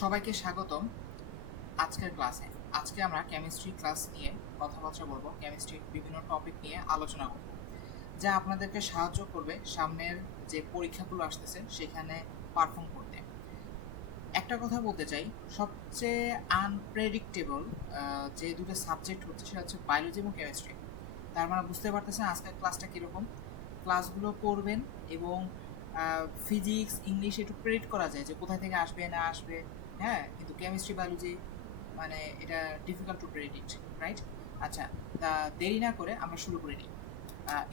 সবাইকে স্বাগতম আজকের ক্লাসে। আজকে আমরা কেমিস্ট্রি ক্লাস নিয়ে কথাবার্তা বলবো, কেমিস্ট্রির বিভিন্ন টপিক নিয়ে আলোচনা করব, যা আপনাদেরকে সাহায্য করবে সামনের যে পরীক্ষাগুলো আসতেছে সেখানে পারফর্ম করতে। একটা কথা বলতে চাই, সবচেয়ে আনপ্রেডিক্টেবল যে দুটো সাবজেক্ট হচ্ছে সেটা হচ্ছে বায়োলজি এবং কেমিস্ট্রি। তার মানে বুঝতে পারতেছেন আজকের ক্লাসটা কীরকম। ক্লাসগুলো পড়বেন এবং ফিজিক্স ইংলিশ একটু প্রেডিক্ট করা যায় যে কোথায় থেকে আসবে না আসবে, হ্যাঁ, কিন্তু কেমিস্ট্রি বায়োলজি মানে এটা ডিফিকাল্ট টু প্রেডিক্ট, রাইট? আচ্ছা, তা দেরি না করে আমরা শুরু করে নিই।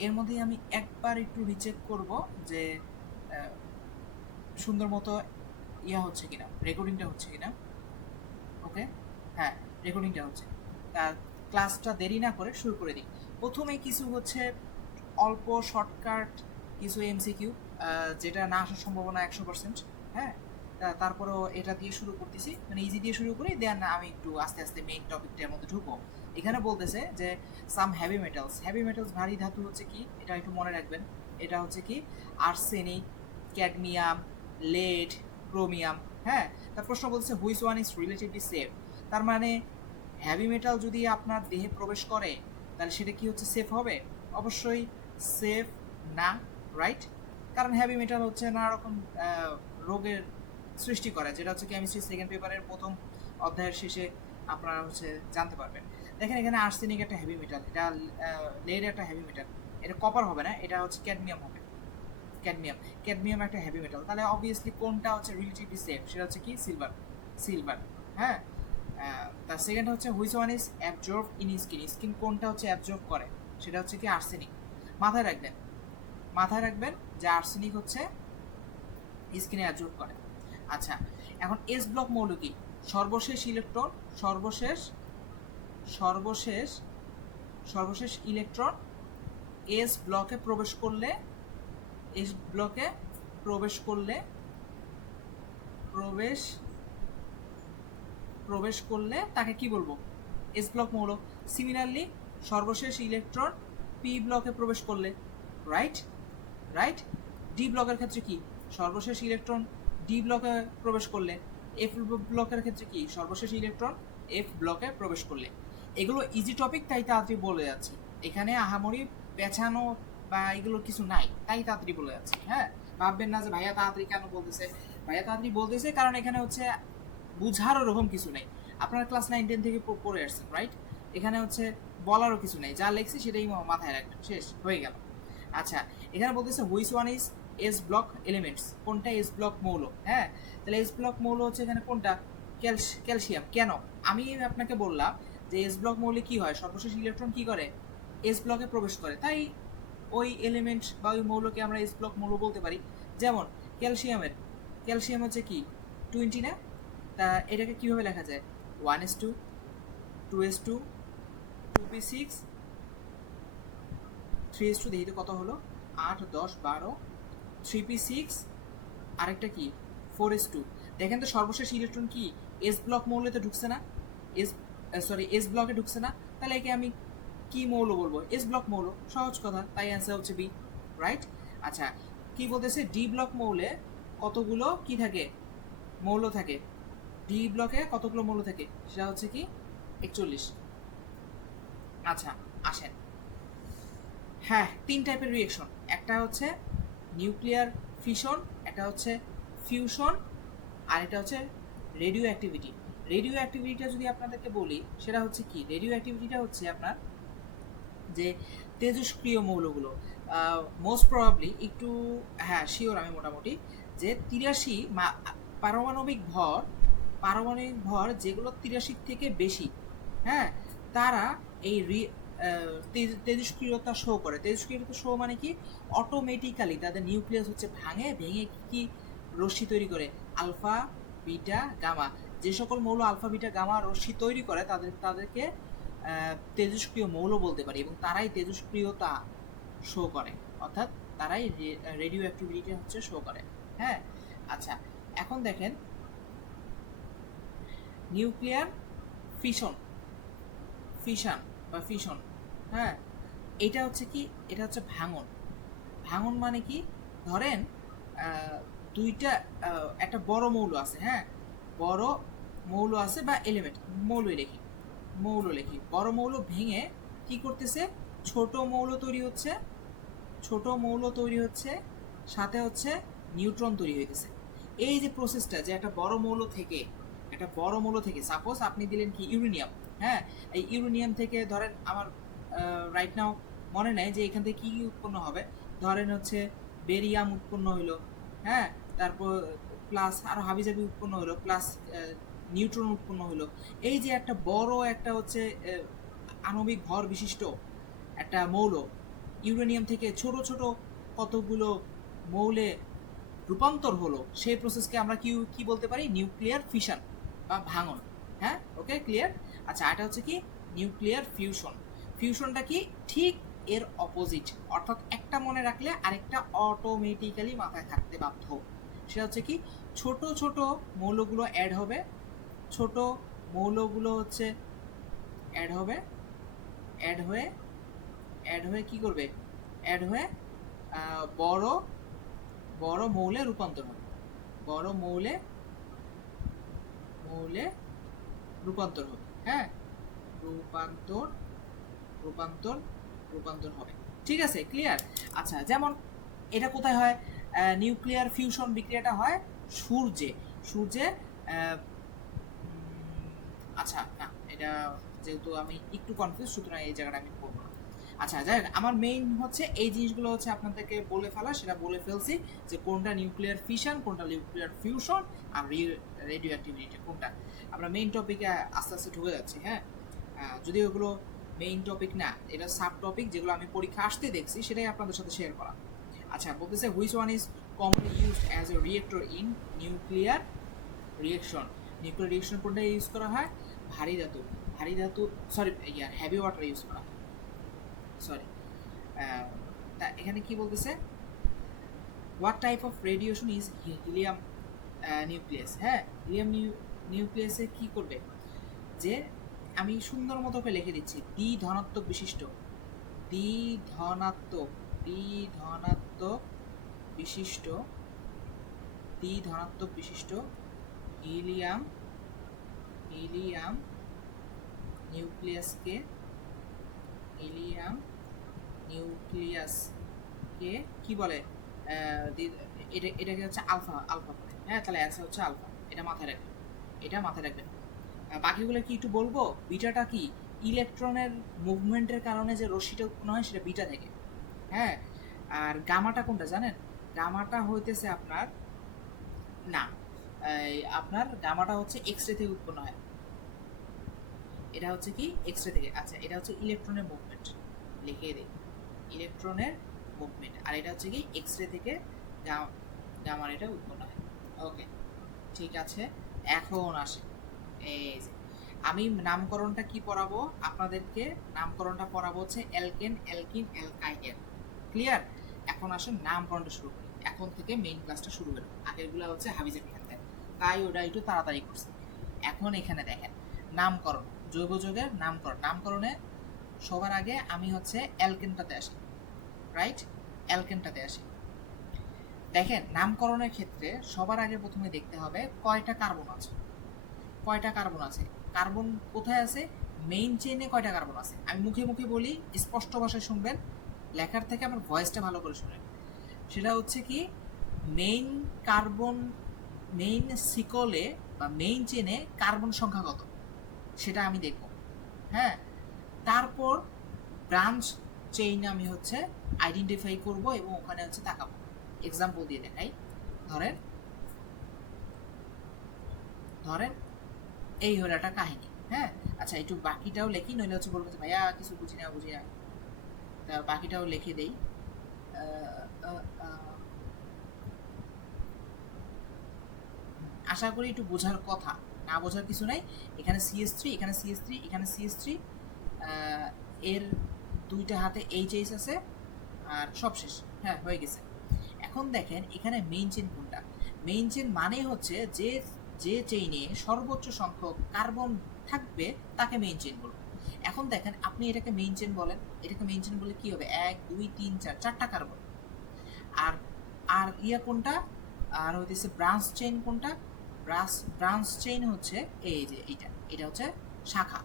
এর মধ্যেই আমি একবার একটু রিচেক করব যে আহ, সুন্দর মতো ইয়া হচ্ছে কিনা, রেকর্ডিংটা হচ্ছে কিনা। ওকে, হ্যাঁ, রেকর্ডিংটা হচ্ছে। তা ক্লাসটা দেরি না করে শুরু করে দিই। প্রথমে কিছু হচ্ছে অল্প শর্টকাট কিছু এমসিকিউ, যেটা না আসার সম্ভাবনা 100%। হ্যাঁ, তারপরেও এটা দিয়ে শুরু করতেছি, মানে ইজি দিয়ে শুরু করি, দেন আমি একটু আস্তে আস্তে মেইন টপিকটার মধ্যে ঢুকবো। এখানে বলতেছে যে সাম হ্যাভি মেটালস। হ্যাভি মেটালস ভারী ধাতু হচ্ছে কি, এটা একটু মনে রাখবেন। এটা হচ্ছে কি আর্সেনিক, ক্যাডমিয়াম, লেড, ক্রোমিয়াম। হ্যাঁ, তার প্রশ্ন বলছে which one is relatively safe. তার মানে হ্যাভি মেটাল যদি আপনার দেহে প্রবেশ করে তাহলে সেটা কি হচ্ছে সেফ হবে? অবশ্যই সেফ না, রাইট? কারণ হ্যাভি মেটাল হচ্ছে নানা রকম রোগের সৃষ্টি করে, যেটা হচ্ছে কেমিস্ট্রি সেকেন্ড পেপারের প্রথম অধ্যায়ের শেষে আপনারা হচ্ছে জানতে পারবেন। দেখেন এখানে আর্সেনিক একটা হেভি মেটাল, এটা লেড একটা হেভি মেটাল, এটা কপার হবে না, এটা হচ্ছে ক্যাডমিয়াম হবে। ক্যাডমিয়াম, ক্যাডমিয়াম একটা হেভি মেটাল, তাহলে অবভিয়াসলি কোনটা হচ্ছে রিলেটিভলি সেফ? সেটা হচ্ছে কি সিলভার। সিলভার, হ্যাঁ। তার সেকেন্ড হচ্ছে which one is absorb in skin. Skin কোনটা হচ্ছে অ্যাবজর্ব করে? সেটা হচ্ছে কি আর্সেনিক। মাথায় রাখবেন, মাথায় রাখবেন যে আর্সেনিক হচ্ছে স্কিনে অ্যাবজর্ব করে। আচ্ছা, এখন এস ব্লক মৌল কি? সর্বশেষ ইলেকট্রন, সর্বশেষ সর্বশেষ সর্বশেষ ইলেকট্রন এস ব্লকে প্রবেশ করলে, এস ব্লকে প্রবেশ করলে প্রবেশ প্রবেশ করলে তাকে কি বলবো? এস ব্লক মৌল। সিমিলারলি সর্বশেষ ইলেকট্রন পি ব্লকে প্রবেশ করলে, রাইট? রাইট। ডি ব্লকের ক্ষেত্রে কি? সর্বশেষ ইলেকট্রন ডি ব্লকে প্রবেশ করলে। এফ ব্লকের ক্ষেত্রে কি? সর্বশেষ ইলেকট্রন এফ ব্লকে প্রবেশ করলে। এগুলো ইজি টপিক, তাই তাড়াতাড়ি বলে যাচ্ছি। এখানে আহামরি পেছানো বা এগুলোর কিছু নাই, তাই তাড়াতাড়ি বলে যাচ্ছি। হ্যাঁ, ভাববেন না যে ভাইয়া তাড়াতাড়ি কেন বলতেছে। ভাইয়া তাড়াতাড়ি বলতেছে কারণ এখানে হচ্ছে বুঝার ওরকম কিছু নেই। আপনারা ক্লাস 9-10 থেকে পড়ে আসছেন, রাইট? এখানে হচ্ছে বলারও কিছু নেই, যা লেখছি সেটাই মাথায় রাখবেন, শেষ হয়ে গেল। আচ্ছা, এখানে বলতেছে which one is S block elements, কোনটা এস ব্লক মৌল। হ্যাঁ, তাহলে এস ব্লক মৌল হচ্ছে এখানে কোনটা? ক্যালসিয়াম। কেন? আমি আপনাকে বললাম যে এস ব্লক মৌলে কি হয়, সর্বশেষ ইলেকট্রন কি করে? এস ব্লকে প্রবেশ করে, তাই ওই এলিমেন্ট বা ওই মৌলকে আমরা এস ব্লক মৌল বলতে পারি। যেমন ক্যালসিয়ামের, ক্যালসিয়াম হচ্ছে কি 20 না? তা এটাকে কিভাবে লেখা যায়? 1s2, 2s2, 2p6, 3s2, দেখি তো কত হলো, 8, 10, 12, 3p6, আরেকটা কি 4s2। দেখেন তো সর্বশেষ ইলেকট্রন কি এস ব্লক মৌলতে ঢুকছে না? এস সরি এস ব্লকে ঢুকছে না? তাহলে একে আমি কি মৌল বলবো? এস ব্লক মৌল। সহজ কথা, তাই অ্যান্সার হচ্ছে বি, রাইট? আচ্ছা, কি বলতেছে? ডি ব্লক মৌলে কতগুলো কি থাকে? মৌল থাকে। ডি ব্লকে কতগুলো মৌল থাকে? সেটা হচ্ছে কি 41। আচ্ছা, আসেন। হ্যাঁ, 3 টাইপের রিয়েকশন, একটা হচ্ছে নিউক্লিয়ার ফিশন, একটা হচ্ছে ফিউশন, আর এটা হচ্ছে রেডিও অ্যাক্টিভিটি। রেডিও অ্যাক্টিভিটিটা যদি আপনাদেরকে বলি সেটা হচ্ছে কি, রেডিও অ্যাক্টিভিটিটা হচ্ছে আপনার যে তেজস্ক্রিয় মৌলগুলো, মোস্ট প্রবাবলি একটু, হ্যাঁ শিওর আমি মোটামুটি, যে 83 পারমাণবিক ভর, পারমাণবিক ভর যেগুলো 83 থেকে বেশি, হ্যাঁ, তারা এই তেজস্ক্রিয়তা শো করে। তেজস্ক্রিয়তা শো মানে কি? অটোমেটিক্যালি তাদের নিউক্লিয়াস হচ্ছে ভেঙে কি রশ্মি তৈরি করে, আলফা বিটা গামা। যে সকল মৌল আলফা বিটা গামা রশ্মি তৈরি করে তাদেরকে তেজস্ক্রিয় মৌল বলতে পারি, এবং তারাই তেজস্ক্রিয়তা শো করে, অর্থাৎ তারাই রেডিও অ্যাক্টিভিটি হচ্ছে শো করে। হ্যাঁ, আচ্ছা, এখন দেখেন নিউক্লিয়ার ফিশন, ফিশন বা ফিশন, হ্যাঁ, এটা হচ্ছে কি? এটা হচ্ছে ভাঙন। ভাঙন মানে কি? ধরেন দুইটা, একটা বড় মৌল আছে, হ্যাঁ, বড় মৌল আছে বা এলিমেন্ট, মৌল লিখি, বড় মৌল ভেঙে কি করতেছে, ছোট মৌল তৈরি হচ্ছে, সাথে হচ্ছে নিউট্রন তৈরি হইতেছে। এই যে প্রসেসটা, যে একটা বড় মৌল থেকে সাপোজ আপনি দিলেন কি ইউরেনিয়াম, হ্যাঁ, এই ইউরেনিয়াম থেকে ধরেন আমার রাইট নাও মনে নেই যে এখান থেকে কি উৎপন্ন হবে, ধরেন হচ্ছে বেরিয়াম উৎপন্ন হইলো, হ্যাঁ, তারপর প্লাস আরো হাবিজাবি উৎপন্ন হলো, প্লাস নিউট্রন উৎপন্ন হলো। এই যে একটা বড় একটা হচ্ছে আণবিক ভর বিশিষ্ট একটা মৌল ইউরেনিয়াম থেকে ছোট ছোট কতগুলো মৌলে রূপান্তর হলো, সেই প্রসেসকে আমরা কি বলতে পারি, নিউক্লিয়ার ফিশন বা ভাঙন। হ্যাঁ, ওকে, ক্লিয়ার। আচ্ছা, এটা হচ্ছে কি নিউক্লিয়ার ফিউশন। ফিউশনটা কি, ঠিক এর অপোজিট, অর্থাৎ একটা মনে রাখলে আরেকটা অটোমেটিক্যালি মাথায় থাকতে বাধ্য। সেটা হচ্ছে কি, ছোট ছোট মৌলগুলো অ্যাড হবে, ছোট মৌলগুলো হচ্ছে অ্যাড হবে, অ্যাড হয়ে কি করবে, অ্যাড হয়ে বড় বড় মৌলে রূপান্তর হবে, বড় মৌলে রূপান্তর হবে, হ্যাঁ, রূপান্তর রূপান্তর রূপান্তর হবে। ঠিক আছে, ক্লিয়ার। আচ্ছা, যেমন এটা কোথায় হয়, নিউক্লিয়ার ফিউশন বিক্রিয়াটা হয় সূর্যে আচ্ছা না, এটা যেহেতু আমি একটু কনফিউজ, সুতরাং এই জায়গাটা আমি বলবো না। আচ্ছা, যাই হোক, আমার মেইন হচ্ছে এই জিনিসগুলো হচ্ছে আপনাদেরকে বলে ফেলা, সেটা বলে ফেলছি যে কোনটা নিউক্লিয়ার ফিশন, কোনটা নিউক্লিয়ার ফিউশন, আর রেডিও অ্যাক্টিভিটি কোনটা। আমরা মেইন টপিকে আস্তে আস্তে ঢুকে যাচ্ছি, হ্যাঁ, যদিও এগুলো মেইন টপিক না, এটা সাব টপিক, যেগুলো আমি পরীক্ষা আসতে দেখছি সেটাই আপনাদের সাথে শেয়ার করা। আচ্ছা, বলতেছে which one is commonly used as a reactor in nuclear reaction. Nuclear reaction কোনটা ইউজ করা হয়, ভারী ধাতু সরি হেভি ওয়াটার ইউজ করা হয়, সরি। তা এখানে কি বলতেছে, what type of radiation is helium nucleus. হ্যাঁ, হিলিয়াম নিউক্লিয়াসে কি করবে, যে আমি সুন্দর মতো করে লিখে দিচ্ছি, দ্বি ধনাত্মক বিশিষ্ট হিলিয়াম নিউক্লিয়াসকে কি বলে, এটাকে হচ্ছে আলফা বলে। হ্যাঁ, তাহলে অ্যান্সার হচ্ছে আলফা, এটা মাথায় রাখবেন। বাকিগুলো কি একটু বলবো। বিটাটা কি, ইলেকট্রনের মুভমেন্টের কারণে যে রশ্মিটা উৎপন্ন হয় সেটা বিটা থেকে। হ্যাঁ, আর গামাটা কোনটা জানেন, গামাটা হইতেছে আপনার না, আপনার গামাটা হচ্ছে এক্স রে থেকে উৎপন্ন হয়, এটা হচ্ছে কি এক্স রে থেকে। আচ্ছা, এটা হচ্ছে ইলেকট্রনের মুভমেন্ট, লিখিয়ে দিই, ইলেকট্রনের মুভমেন্ট, আর এটা হচ্ছে কি এক্স রে থেকে গামার এটা উৎপন্ন হয়। ওকে, ঠিক আছে। এখন আসে, এই যে আমি নামকরণটা কি পড়াবো আপনাদেরকে, নামকরণটা পড়াবো হচ্ছে অ্যালকেন, অ্যালকিন, অ্যালকাইন। ক্লিয়ার। এখন আসেন নামকরণটা শুরু করি, এখন থেকে মেইন ক্লাসটা শুরু হলো। আগেরগুলো হচ্ছে হাবিজাবি খেলতে, তাই ওটা একটু তাড়াতাড়ি করছে। এখন এখানে দেখেন নামকরণ, জৈব যৌগের নামকরণে সবার আগে আমি হচ্ছে অ্যালকেনটাতে আসি, রাইট, অ্যালকেনটাতে আসি। দেখেন নামকরণের ক্ষেত্রে সবার আগে প্রথমে দেখতে হবে কয়টা কার্বন আছে, কার্বন কোথায় আছে, মেইন চেইনে কয়টা কার্বন আছে। আমি মুখে মুখে বলি, স্পষ্ট ভাষায় শুনবেন, লেখার থেকে আমার ভয়েসটা ভালো করে শুনেন। সেটা হচ্ছে কি, মেইন সিকলে বা মেইন চেনে কার্বন সংখ্যা কত সেটা আমি দেখব। হ্যাঁ, তারপর ব্রাঞ্চ চেইন আমি হচ্ছে আইডেন্টিফাই করব এবং ওখানে হচ্ছে তাকাবো। এক্সাম্পল দিয়ে দেখাই, ধরেন এই হলো একটা কাহিনী। হ্যাঁ, আচ্ছা, একটু বাকিটাও লেখি, নইলে হচ্ছে বলবো যে ভাইয়া কিছু বুঝি না। তা বাকিটাও লিখে দেই। আশা করি একটু বোঝার কথা, না বোঝার কিছু নাই। এখানে CS3, এখানে CS3, এখানে CS3, এর দুইটা হাতে এইচ আছে, আর সব শেষ। হ্যাঁ, হয়ে গেছে। এখন দেখেন এখানে মেইন চেইন কোনটা, মেইন চেইন মানে হচ্ছে যে চেইনে সর্বোচ্চ সংখ্যক কার্বন থাকবে তাকে মেইন চেইন বলবো। এখন দেখেন আপনি এটাকে মেইন চেইন বলেন, এটাকে মেইন চেইন বলে কি হবে, 1 2 3 4 চারটা কার্বন। আর আর কোনটা, আর হইতেছে ব্রাঞ্চ চেইন কোনটা, ব্রাঞ্চ চেইন হচ্ছে এই যে এটা হচ্ছে শাখা,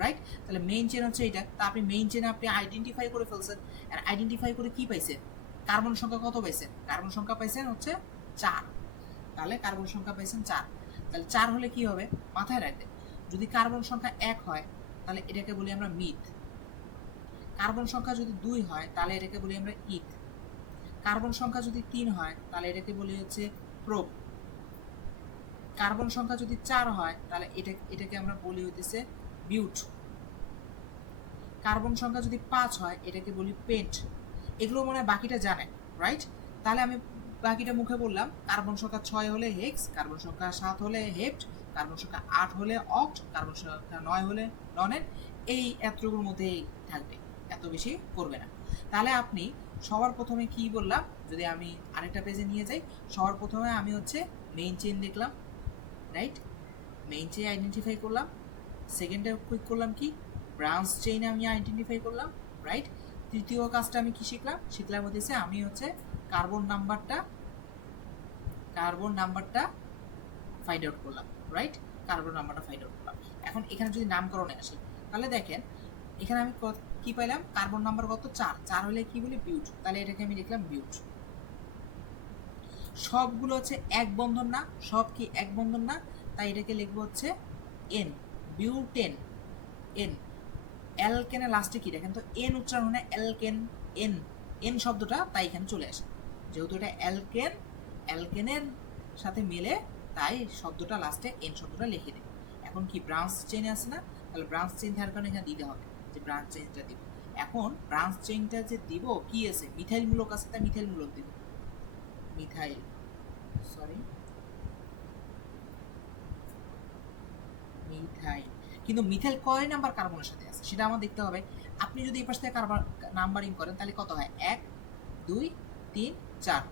রাইট? তাহলে মেইন চেইন হচ্ছে এটা। তা আপনি মেইন চেইন আপনি আইডেন্টিফাই করে ফেলছেন, আর আইডেন্টিফাই করে কি পাইছেন? কার্বন সংখ্যা কত পাইছেন? কার্বন সংখ্যা পাইছেন হচ্ছে 4। তাহলে কার্বন সংখ্যা পাইছেন 4। তাহলে 4 হলে কি হবে মাথায় রাখবেন, যদি কার্বন সংখ্যা 1 হয় তাহলে এটাকে বলি আমরা মিথ। কার্বন সংখ্যা যদি 2 হয় তাহলে এটাকে বলি আমরা ইথ। কার্বন সংখ্যা যদি 3 হয় তাহলে এটাকে বলি হচ্ছে প্রোপ। কার্বন সংখ্যা যদি 4 হয় তাহলে এটাকে আমরা বলি হইতেছে বিউট। কার্বন সংখ্যা যদি 5 হয় এটাকে বলি পেন্ট। এগুলো মনে হয় বাকিটা জানেন, রাইট? তাহলে আমি বাকিটা মুখে বললাম। কার্বন সংখ্যা 6 হলে হেক্স, কার্বন সংখ্যা 7 হলে হেপ্ট, কার্বন সংখ্যা 8 হলে অক্ট, কার্বন সংখ্যা 9 হলে ননেট। এই এতটুকুর মধ্যেই থাকবে, এত বেশি করবে না। তাহলে আপনি সবার প্রথমে কি বললাম, যদি আমি আরেকটা পেজে নিয়ে যাই, সবার প্রথমে আমি হচ্ছে মেইন চেইন লিখলাম, রাইট? মেইন চেইন আইডেন্টিফাই করলাম। সেকেন্ডে ক্লিক করলাম কি, ব্রাঞ্চ চেইন আমি আইডেন্টিফাই করলাম, রাইট? তৃতীয় কাজটা আমি কি শিখলাম হচ্ছে আমি হচ্ছে কার্বন নাম্বারটা ফাইন্ড আউট করলাম, রাইট? কার্বন নাম্বারটা ফাইন্ড আউট করলাম। এখন এখানে যদি নামকরণে আসি তাহলে দেখেন এখানে আমি কি পাইলাম, কার্বন নাম্বার কত? 4 হলে কি বলি বিউট। তাহলে এটাকে আমি লিখলাম বিউট। সবগুলো হচ্ছে এক বন্ধন না, সব কি এক বন্ধন না, তাই এটাকে লিখবো হচ্ছে এন, বিউটেন। এন অ্যালকেনের লাস্টে কি দেখেন তো এন উচ্চারণ হয় অ্যালকেন, এন এন শব্দটা তাই এখানে চলে আসে, যেহেতু এটা অ্যালকেনের সাথে মিলে তাই শব্দটা লাস্টে এন শব্দটা লিখে দেবে। এখন কি ব্রাঞ্চ চেইনে আছে না, তাহলে ব্রাঞ্চ চেইন থাকার কারণে এখানে দিতে হবে যে ব্রাঞ্চ চেইনটা দিব। এখন ব্রাঞ্চ চেইনটা যে দিব কি আছে, মিথাইল মূলক আছে, তাই মিথাইল মূলক দিব। মিথাইল কিন্তু মিথাইল কয় নাম্বার কার্বনের সাথে আছে সেটা আমার দেখতে হবে। আপনি যদি এই পাশ থেকে কার্বন নাম্বারিং করেন তাহলে কত হয়, 1 2 3 4,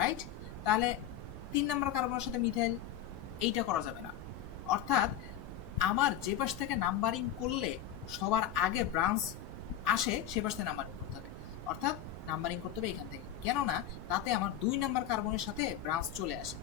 রাইট? তাহলে 3 নাম্বার কার্বনের সাথে মিথাইল এইটা করা যাবে না। অর্থাৎ আমার যে পাশ থেকে নাম্বারিং করলে সবার আগে ব্রাঞ্চ আসে সে পাশ থেকে নাম্বারিং করতে হবে, অর্থাৎ নাম্বারিং করতে হবে এখান থেকে, কেননা তাতে আমার 2 নাম্বার কার্বনের সাথে ব্রাঞ্চ চলে আসে।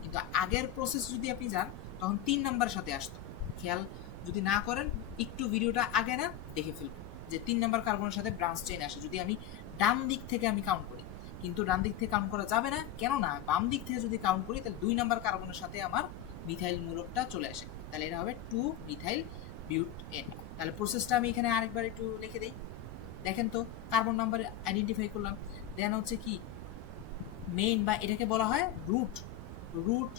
কিন্তু আগের প্রসেস যদি আপনি যান তখন 3 নাম্বারের সাথে আসতো। খেয়াল যদি না করেন একটু ভিডিওটা আগে না দেখে ফেলবেন যে 3 নাম্বার কার্বনের সাথে ব্রাঞ্চ চেইন আসে যদি আমি ডান দিক থেকে আমি কাউন্ট করি। কিন্তু ডান দিক থেকে কাউন্ট করা যাবে না, কেননা বাম দিক থেকে যদি কাউন্ট করি তাহলে 2 নাম্বার কার্বনের সাথে আমার মিথাইল মূলকটা চলে আসে, তাহলে এটা হবে 2 মিথাইল বিউটেন। তাহলে প্রসেসটা আমি এখানে আরেকবার একটু লিখে দিই। দেখেন তো কার্বন নাম্বার আইডেন্টিফাই করলাম, দেন হচ্ছে কি মেইন বা এটাকে বলা হয় রুট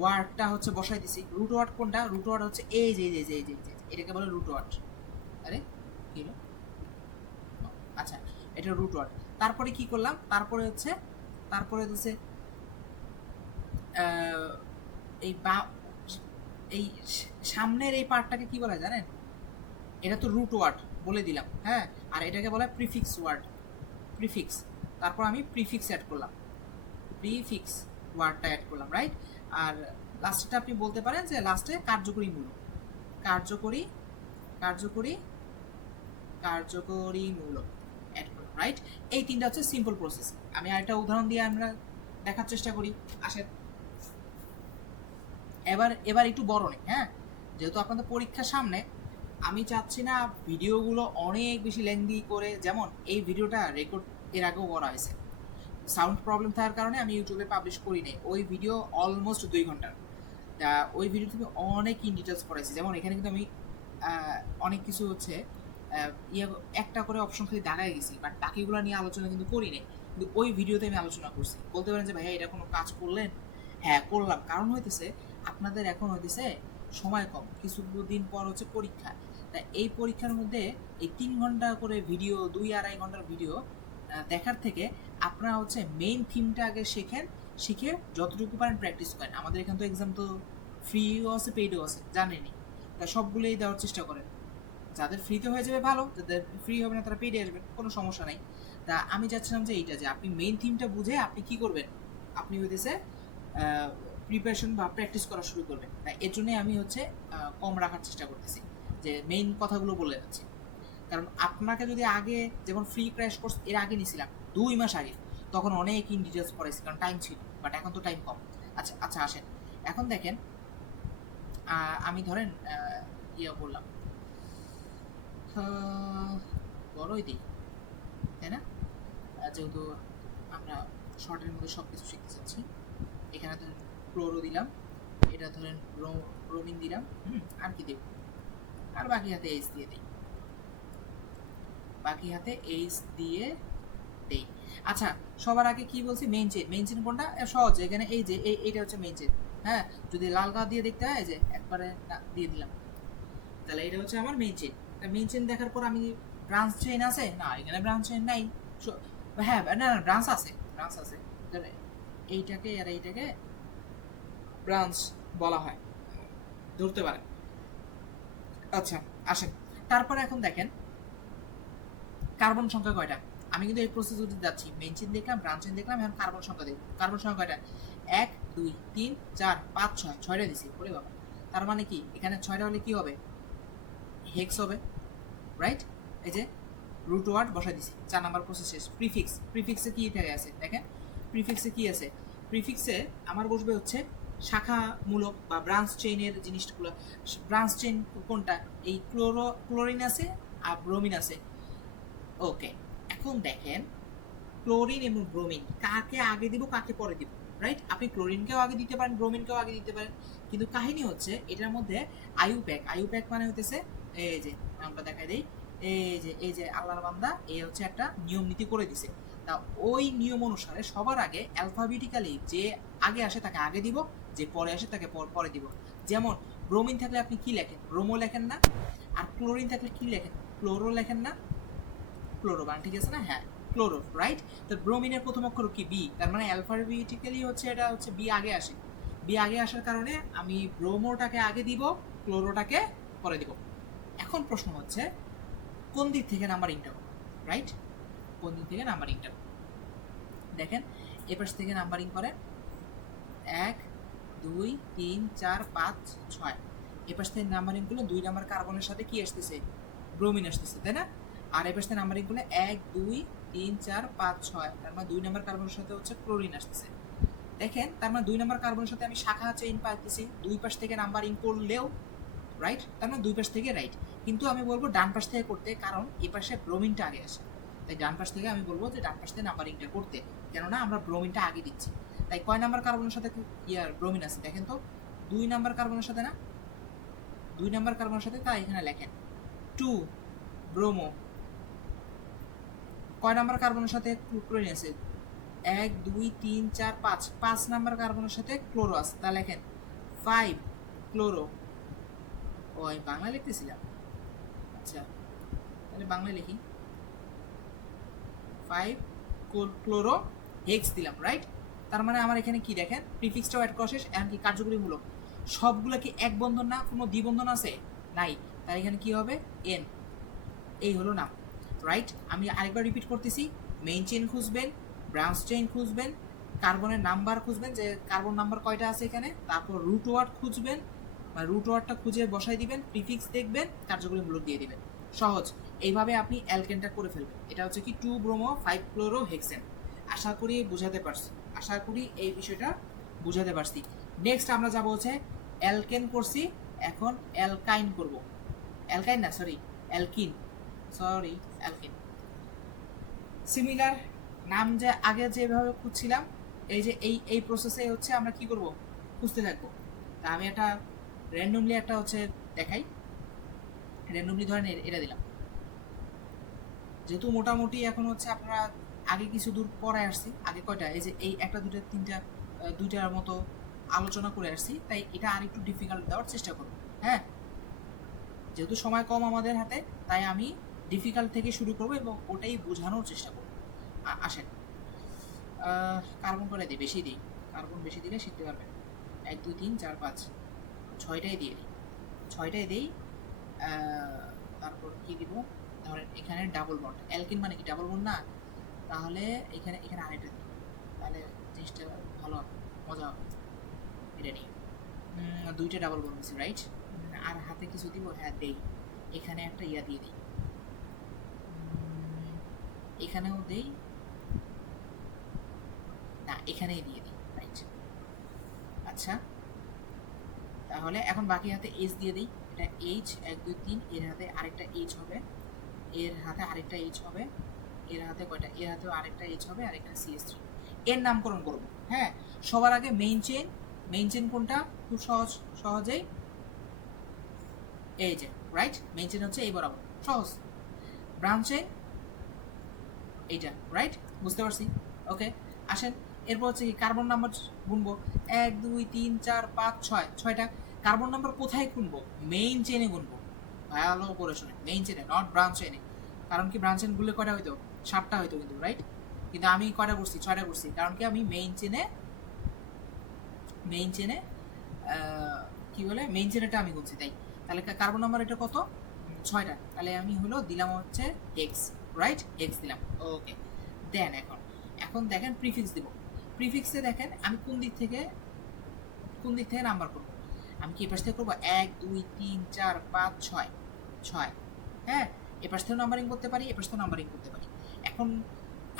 ওয়ার্ডটা হচ্ছে বসাই দিছি। রুট ওয়ার্ড কোনটা, রুট ওয়ার্ড হচ্ছে এই যে এটাকে বলে রুট ওয়ার্ড। আরে কি হলো, আচ্ছা এটা রুট ওয়ার্ড। তারপরে কি করলাম, তারপরে হচ্ছে এই সামনের এই পার্টটাকে কি বলা জানেন, এটা তো রুট ওয়ার্ড বলে দিলাম, হ্যাঁ। আর এটাকে বলা হয় প্রিফিক্স ওয়ার্ড, প্রিফিক্স। তারপর আমি প্রিফিক্স অ্যাড করলাম, প্রিফিক্স ওয়ার্ডটা অ্যাড করলাম, রাইট? আর লাস্টটা আপনি বলতে পারেন যে লাস্টে কার্যকরী মূলক, কার্যকরী মূলক অ্যাড করলাম, রাইট? এই তিনটা হচ্ছে সিম্পল প্রসেস। আমি আরেকটা উদাহরণ দিয়ে আমরা দেখার চেষ্টা করি, আসেন। এবার একটু বড় নেই, হ্যাঁ, যেহেতু আপনাদের পরীক্ষার সামনে আমি চাচ্ছি না ভিডিওগুলো অনেক বেশি লেন্দি করে, যেমন এই ভিডিওটা রেকর্ড এর আগেও করা হয়েছে, সাউন্ড প্রবলেম থাকার কারণে আমি ইউটিউবে পাবলিশ করি নাই। ওই ভিডিও অলমোস্ট 2 ঘন্টার। তা ওই ভিডিও থেকে অনেক ইন ডিটেলস করাইছি, যেমন এখানে কিন্তু আমি অনেক কিছু হচ্ছে একটা করে অপশন খালি দাঁড়ায় গেছি, বাট বাকিগুলো নিয়ে আলোচনা কিন্তু করি নাই। কিন্তু ওই ভিডিওতে আমি আলোচনা করছি। বলতে পারেন যে ভাইয়া এটা কোনো কাজ করলেন? হ্যাঁ করলাম, কারণ হইতেছে আপনাদের এখন হইতেছে সময় কম, কিছুদিন পর হচ্ছে পরীক্ষা। তা এই পরীক্ষার মধ্যে এই 3 ঘন্টা করে ভিডিও, 2-2.5 ঘন্টার ভিডিও দেখার থেকে আপনারা হচ্ছে মেইন থিমটা আগে শিখে যতটুকু পারেন প্র্যাকটিস করেন। আমাদের এখানে তো এক্সাম তো ফ্রিও আছে পেইডও আছে, জানেনই। তা সবগুলোই দেওয়ার চেষ্টা করেন। যাদের ফ্রিতে হয়ে যাবে ভালো, যাদের ফ্রি হবে না তারা পেইডে আসবেন, কোনো সমস্যা নাই। তা আমি চাচ্ছিলাম যে এইটা, যে আপনি মেইন থিমটা বুঝে আপনি কি করবেন, আপনি হইতেছে প্রিপারেশন বা প্র্যাকটিস করা শুরু করবেন। তাই এর জন্যই আমি হচ্ছে কম রাখার চেষ্টা করতেছি, যে মেইন কথাগুলো বলে যাচ্ছি। কারণ আপনাকে যদি আগে যেমন ফ্রি ক্র্যাশ কোর্স এর আগে নিয়েছিলাম 2 মাস আগে, তখন অনেক ইন ডিটেলস পড়াইছি কারণ টাইম ছিল, বাট এখন তো টাইম কম। আচ্ছা আসেন এখন দেখেন আমি ধরেন ইয়ে বললাম বড়ই দিই, তাই না? যেহেতু আমরা শর্টের মধ্যে সব কিছু শিখতে চাচ্ছি, এখানে ধরেন ক্লোরো দিলাম, এটা ধরেন ব্রোমিন দিলাম, আর কি দেব, আর বাকি হাতে এইচ দিয়ে দিই, বাকি হাতে এইচ দিয়ে দেই। আচ্ছা, সবার আগে কি বলছি, মেইন চেইন। মেইন চেইন কোনটা? সহজ, এখানে এই যে এইটা হচ্ছে মেইন চেইন। হ্যাঁ, যদি লাল কালার দিয়ে দেখতে হয়, যে একবারে দিয়ে দিলাম, তাহলে এটা হচ্ছে আমার মেইন চেইন। মেইন চেইন দেখার পর আমি ব্রাঞ্চ চেইন আছে না, এখানে ব্রাঞ্চ চেইন নাই। হ্যাঁ, না ব্রাঞ্চ আছে, ব্রাঞ্চ আছে। এইটাকে আর এইটাকে ব্রাঞ্চ বলা হয়, ধরতে পারেন। আচ্ছা, আসেন তারপরে এখন দেখেন কার্বন সংখ্যা কয়টা। আমি কিন্তু এই প্রসেস যাচ্ছি, মেইন চেইন দেখলাম, ব্রাঞ্চ চেইন দেখলাম, এখন কার্বন সংখ্যা দেখব। কার্বন সংখ্যা কয়টা? 1 2 3 4 5 6, 6টা দিছি। ওরে বাবা, তার মানে কি এখানে 6টা হলে কি হবে? হেক্স হবে, রাইট? এই যে রুট ওয়ার্ড বসাই দিছি, 4 নাম্বার প্রসেস শেষ। প্রিফিক্স, প্রিফিক্সে কি থেকে আছে দেখেন, প্রিফিক্সে কি আছে? প্রিফিক্সে আমার বসবে হচ্ছে শাখামূলক বা ব্রাঞ্চ চেইনের জিনিসগুলো। ব্রাঞ্চ চেইন কোনটা? এই ক্লোরিন আছে আর ব্রোমিন আছে। ওকে, এখন দেখেন ক্লোরিন এবং ব্রোমিন কাকে আগে দিব কাকে পরে দিব, রাইট? আপনি ক্লোরিনকেও আগে দিতে পারেন, ব্রোমিনকেও আগে দিতে পারেন, কিন্তু কাহিনী হচ্ছে এটার মধ্যে আইউপ্যাক। আইউপ্যাক মানে হইতেছে, এই যে নামটা দেখাই দেই, এই যে আল্লাহর বান্দা এই হচ্ছে একটা নিয়ম নীতি করে দিছে। তা ওই নিয়ম অনুসারে সবার আগে অ্যালফাবেটিক্যালি যে আগে আসে তাকে আগে দিব, যে পরে আসে তাকে পরে দিব। যেমন ব্রোমিন থাকলে আপনি কি লেখেন? ব্রোমো লেখেন না? আর ক্লোরিন থাকলে কি লেখেন? ক্লোরো লেখেন না? ক্লোরো, বান ঠিক আছে না? হ্যাঁ, ক্লোরো, রাইট? তো ব্রোমিনের প্রথম অক্ষর কি? বি, তার মানে অ্যালফাবেটিক্যালি হচ্ছে এটা হচ্ছে বি আগে আসে। বি আগে আসার কারণে আমি ব্রোমোটাকে আগে দিব, ক্লোরোটাকে পরে দিব। এখন প্রশ্ন হচ্ছে কোন দিক থেকে নাম্বারিংটা, রাইট? কোন দিক থেকে নাম্বারিংটা দেখেন, এপাশ থেকে নাম্বারিং করেন 1 2 3 4 5 6। এপাশ থেকে নাম্বারিং করলে 2 নাম্বার কার্বনের সাথে কি আসতেছে? ব্রোমিন আসতেছে, তাই না? আর এপাশ থেকে নাম্বারিং করলে 1 2 3 4 5 6, তার মানে 2 নাম্বার কার্বনের সাথে হচ্ছে ক্লোরিন আসতেছে। দেখেন, তার মানে 2 নাম্বার কার্বনের সাথে আমি শাখা চেইন পাইতেছি, দুই পাশ থেকে নাম্বারিং করলেও, রাইট? তার মানে দুই পাশ থেকে রাইট। কিন্তু আমি বলবো ডান পাশ থেকে করতে, কারণ এই পাশে ব্রোমিনটা আগে আসে। তাই ডান পাশ থেকে আমি বলবো যে ডান পাশ থেকে নাম্বারিংটা করতে, কেননা আমরা ব্রোমিনটা আগে দিচ্ছি। তাই কয় নাম্বার কার্বনের সাথে ব্রোমিন আছে দেখেন তো? 2 নাম্বার কার্বনের সাথে না? 2 নাম্বার কার্বনের সাথে, তাই এখানে লেখেন 2 ব্রোমো। কয় নাম্বার কার্বনের সাথে ক্লোরিন আছে? 1 2 3 4 5, 5 নাম্বার কার্বনের সাথে ক্লোরো আছে, তা লেখেন 5 ক্লোরো। ও, আমি বাংলা লিখতেছিলাম, আচ্ছা তাহলে বাংলায় লিখি, 5 ক্লোরো হেক্স দিলাম, রাইট? তার মানে আমার এখানে কি দেখেন, প্রিফিক্সটাও অ্যাড করা শেষ। এখন কি কার্যকরীমূলক, সবগুলো কি এক বন্ধন না, কোনো দ্বিবন্ধন আছে? নাই। তাই এখানে কি হবে? এন, এই হলো নাম, রাইট? আমি আরেকবার রিপিট করতেছি, মেইন চেইন খুঁজবেন, ব্রাঞ্চ চেইন খুঁজবেন, কার্বনের নাম্বার খুঁজবেন, যে কার্বন নাম্বার কয়টা আছে এখানে, তারপর রুট ওয়ার্ড খুঁজবেন, রুট ওয়ার্ডটা খুঁজে বসাই দিবেন, প্রিফিক্স দেখবেন, কার্যকরীমূলক দিয়ে দিবেন। সহজ, এইভাবে আপনি অ্যালকেনটা করে ফেলবেন। এটা হচ্ছে কি 2 ব্রোমো 5 ক্লোরো হেক্সেন। আশা করি বুঝাতে পারছি, আশা করি এই বিষয়টা বুঝাতে পারছি। নেক্সট আমরা যাব হচ্ছে অ্যালকেন করছি, এখন অ্যালকাইন করব। অ্যালকাইন না, sorry alkyne, sorry alkyne. Similar নাম যে আগে যেভাবে খুঁজছিলাম, এই যে এই প্রসেসে হচ্ছে আমরা কি করব, খুঁজতে থাকবো। তা আমি একটা র্যান্ডমলি একটা হচ্ছে দেখাই, র্যান্ডমলি ধরেন এটা দিলাম। যেহেতু মোটামুটি এখন হচ্ছে আপনারা আগে কিছু দূর পরে আসছি, আগে কয়টা, এই যে এই একটা দুটা তিনটা দুইটার মতো আলোচনা করে আসছি, তাই এটা আর একটু ডিফিকাল্ট দেওয়ার চেষ্টা করব। হ্যাঁ, যেহেতু সময় কম আমাদের হাতে, তাই আমি ডিফিকাল্ট থেকে শুরু করব এবং ওটাই বোঝানোর চেষ্টা করব। আসেন, কার্বন করে দিই, বেশি দিই, কার্বন বেশি দিলে শিখতে পারবেন। 1 2 3 4 5, 6টাই দিয়ে দিই, 6টাই দিই। তারপর কি দিব, ধরেন এখানে ডাবল বন্ড, অ্যালকিন মানে কি ডাবল বন্ড না? তাহলে এখানে এখানে আরেকটা দিই, তাহলে জিনিসটা ভালো হবে, মজা হবে। এটা নিয়ে 2টা ডাবল বন্ড দিচ্ছি, রাইট? আর হাতে কিছু দিব, হ্যাঁ দেই, এখানে একটা ইয়া দিয়ে দিই, এখানেও দেই, না এখানেই দিয়ে দিই, রাইট? আচ্ছা, তাহলে এখন বাকি হাতে এইচ দিয়ে দিই, এটা এইচ 1 2 3, এর হাতে আরেকটা এইচ হবে, এর হাতে আরেকটা এইচ হবে, এর হাতে কয়টা, এর হাতেও আরেকটা এইচ হবে, আর এখানে CH3 এর নামকরণ করব। হ্যাঁ, সবার আগে মেইন চেইন কোনটা, খুব সহজেই এই যে রাইট, মেইন চেইন হচ্ছে এই বরাবর, সহজ। ব্রাঞ্চ চেইন এইটা, রাইট, বুঝতে পারছি। ওকে, আসেন এরপর হচ্ছে কি কার্বন নাম্বার গুনবো, 1 2 3 4 5 6, 6টা কার্বন নাম্বার কোথায় গুনবো, মেইন চেইনে গুনবো, ভালো করে শুনে, মেইন চেইনে, নট ব্রাঞ্চ চেইনে। কারণ কি ব্রাঞ্চ চেইন গুনলে কয়টা হইতো, 7টা হইতো কিন্তু, রাইট, কিন্তু আমি কয়টা করছি, 6টা করছি, কারণ কি আমি মেইন চেইনে কি বলে মেইন চেইনেটা আমি গুনছি, তাই। তাহলে কার্বন নাম্বার এটা কত, 6টা, তাহলে আমি হলো দিলাম হচ্ছে এক্স, রাইট, এক্স দিলাম। ওকে, দেন এখন দেখেন প্রিফিক্স দিব। প্রিফিক্সে দেখেন আমি কোন দিক থেকে নাম্বার করব, আমি কি এপাশ থেকে করবো, 1 2 3 4 5 6, 6, হ্যাঁ, এপাশ থেকে নাম্বারিং করতে পারি, এপাশ থেকে নাম্বারিং করতে পারি। এখন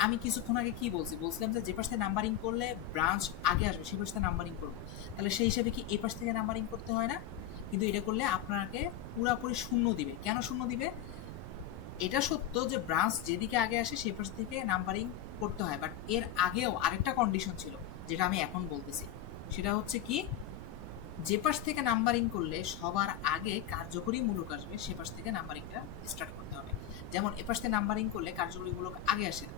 আমি কিছুক্ষণ আগে কি বলছিলাম যে পাশ থেকে নাম্বারিং করলে ব্রাঞ্চ আগে আসবে, সেই পাশ থেকে নাম্বারিং করবো, তাহলে সেই হিসাবে কি এই পাশ থেকে নাম্বারিং করতে হয় না, কিন্তু এটা করলে আপনাকে পুরাপুরি শূন্য দিবে। কেন শূন্য দিবে, এটা সত্য যে ব্রাঞ্চ যেদিকে আগে আসে সেই পাশ থেকে নাম্বারিং করতে হয়, বাট এর আগেও আরেকটা কন্ডিশন ছিল যেটা আমি এখন বলতেছি, সেটা হচ্ছে কি যে পাশ থেকে নাম্বারিং করলে সবার আগে কার্যকরী মূলক আসবে সে পাশ থেকে নাম্বারিংটা স্টার্ট করতে হবে। যেমন এপাশ থেকে নাম্বারিং করলে কার্যকরী মূলক আগে আসে না,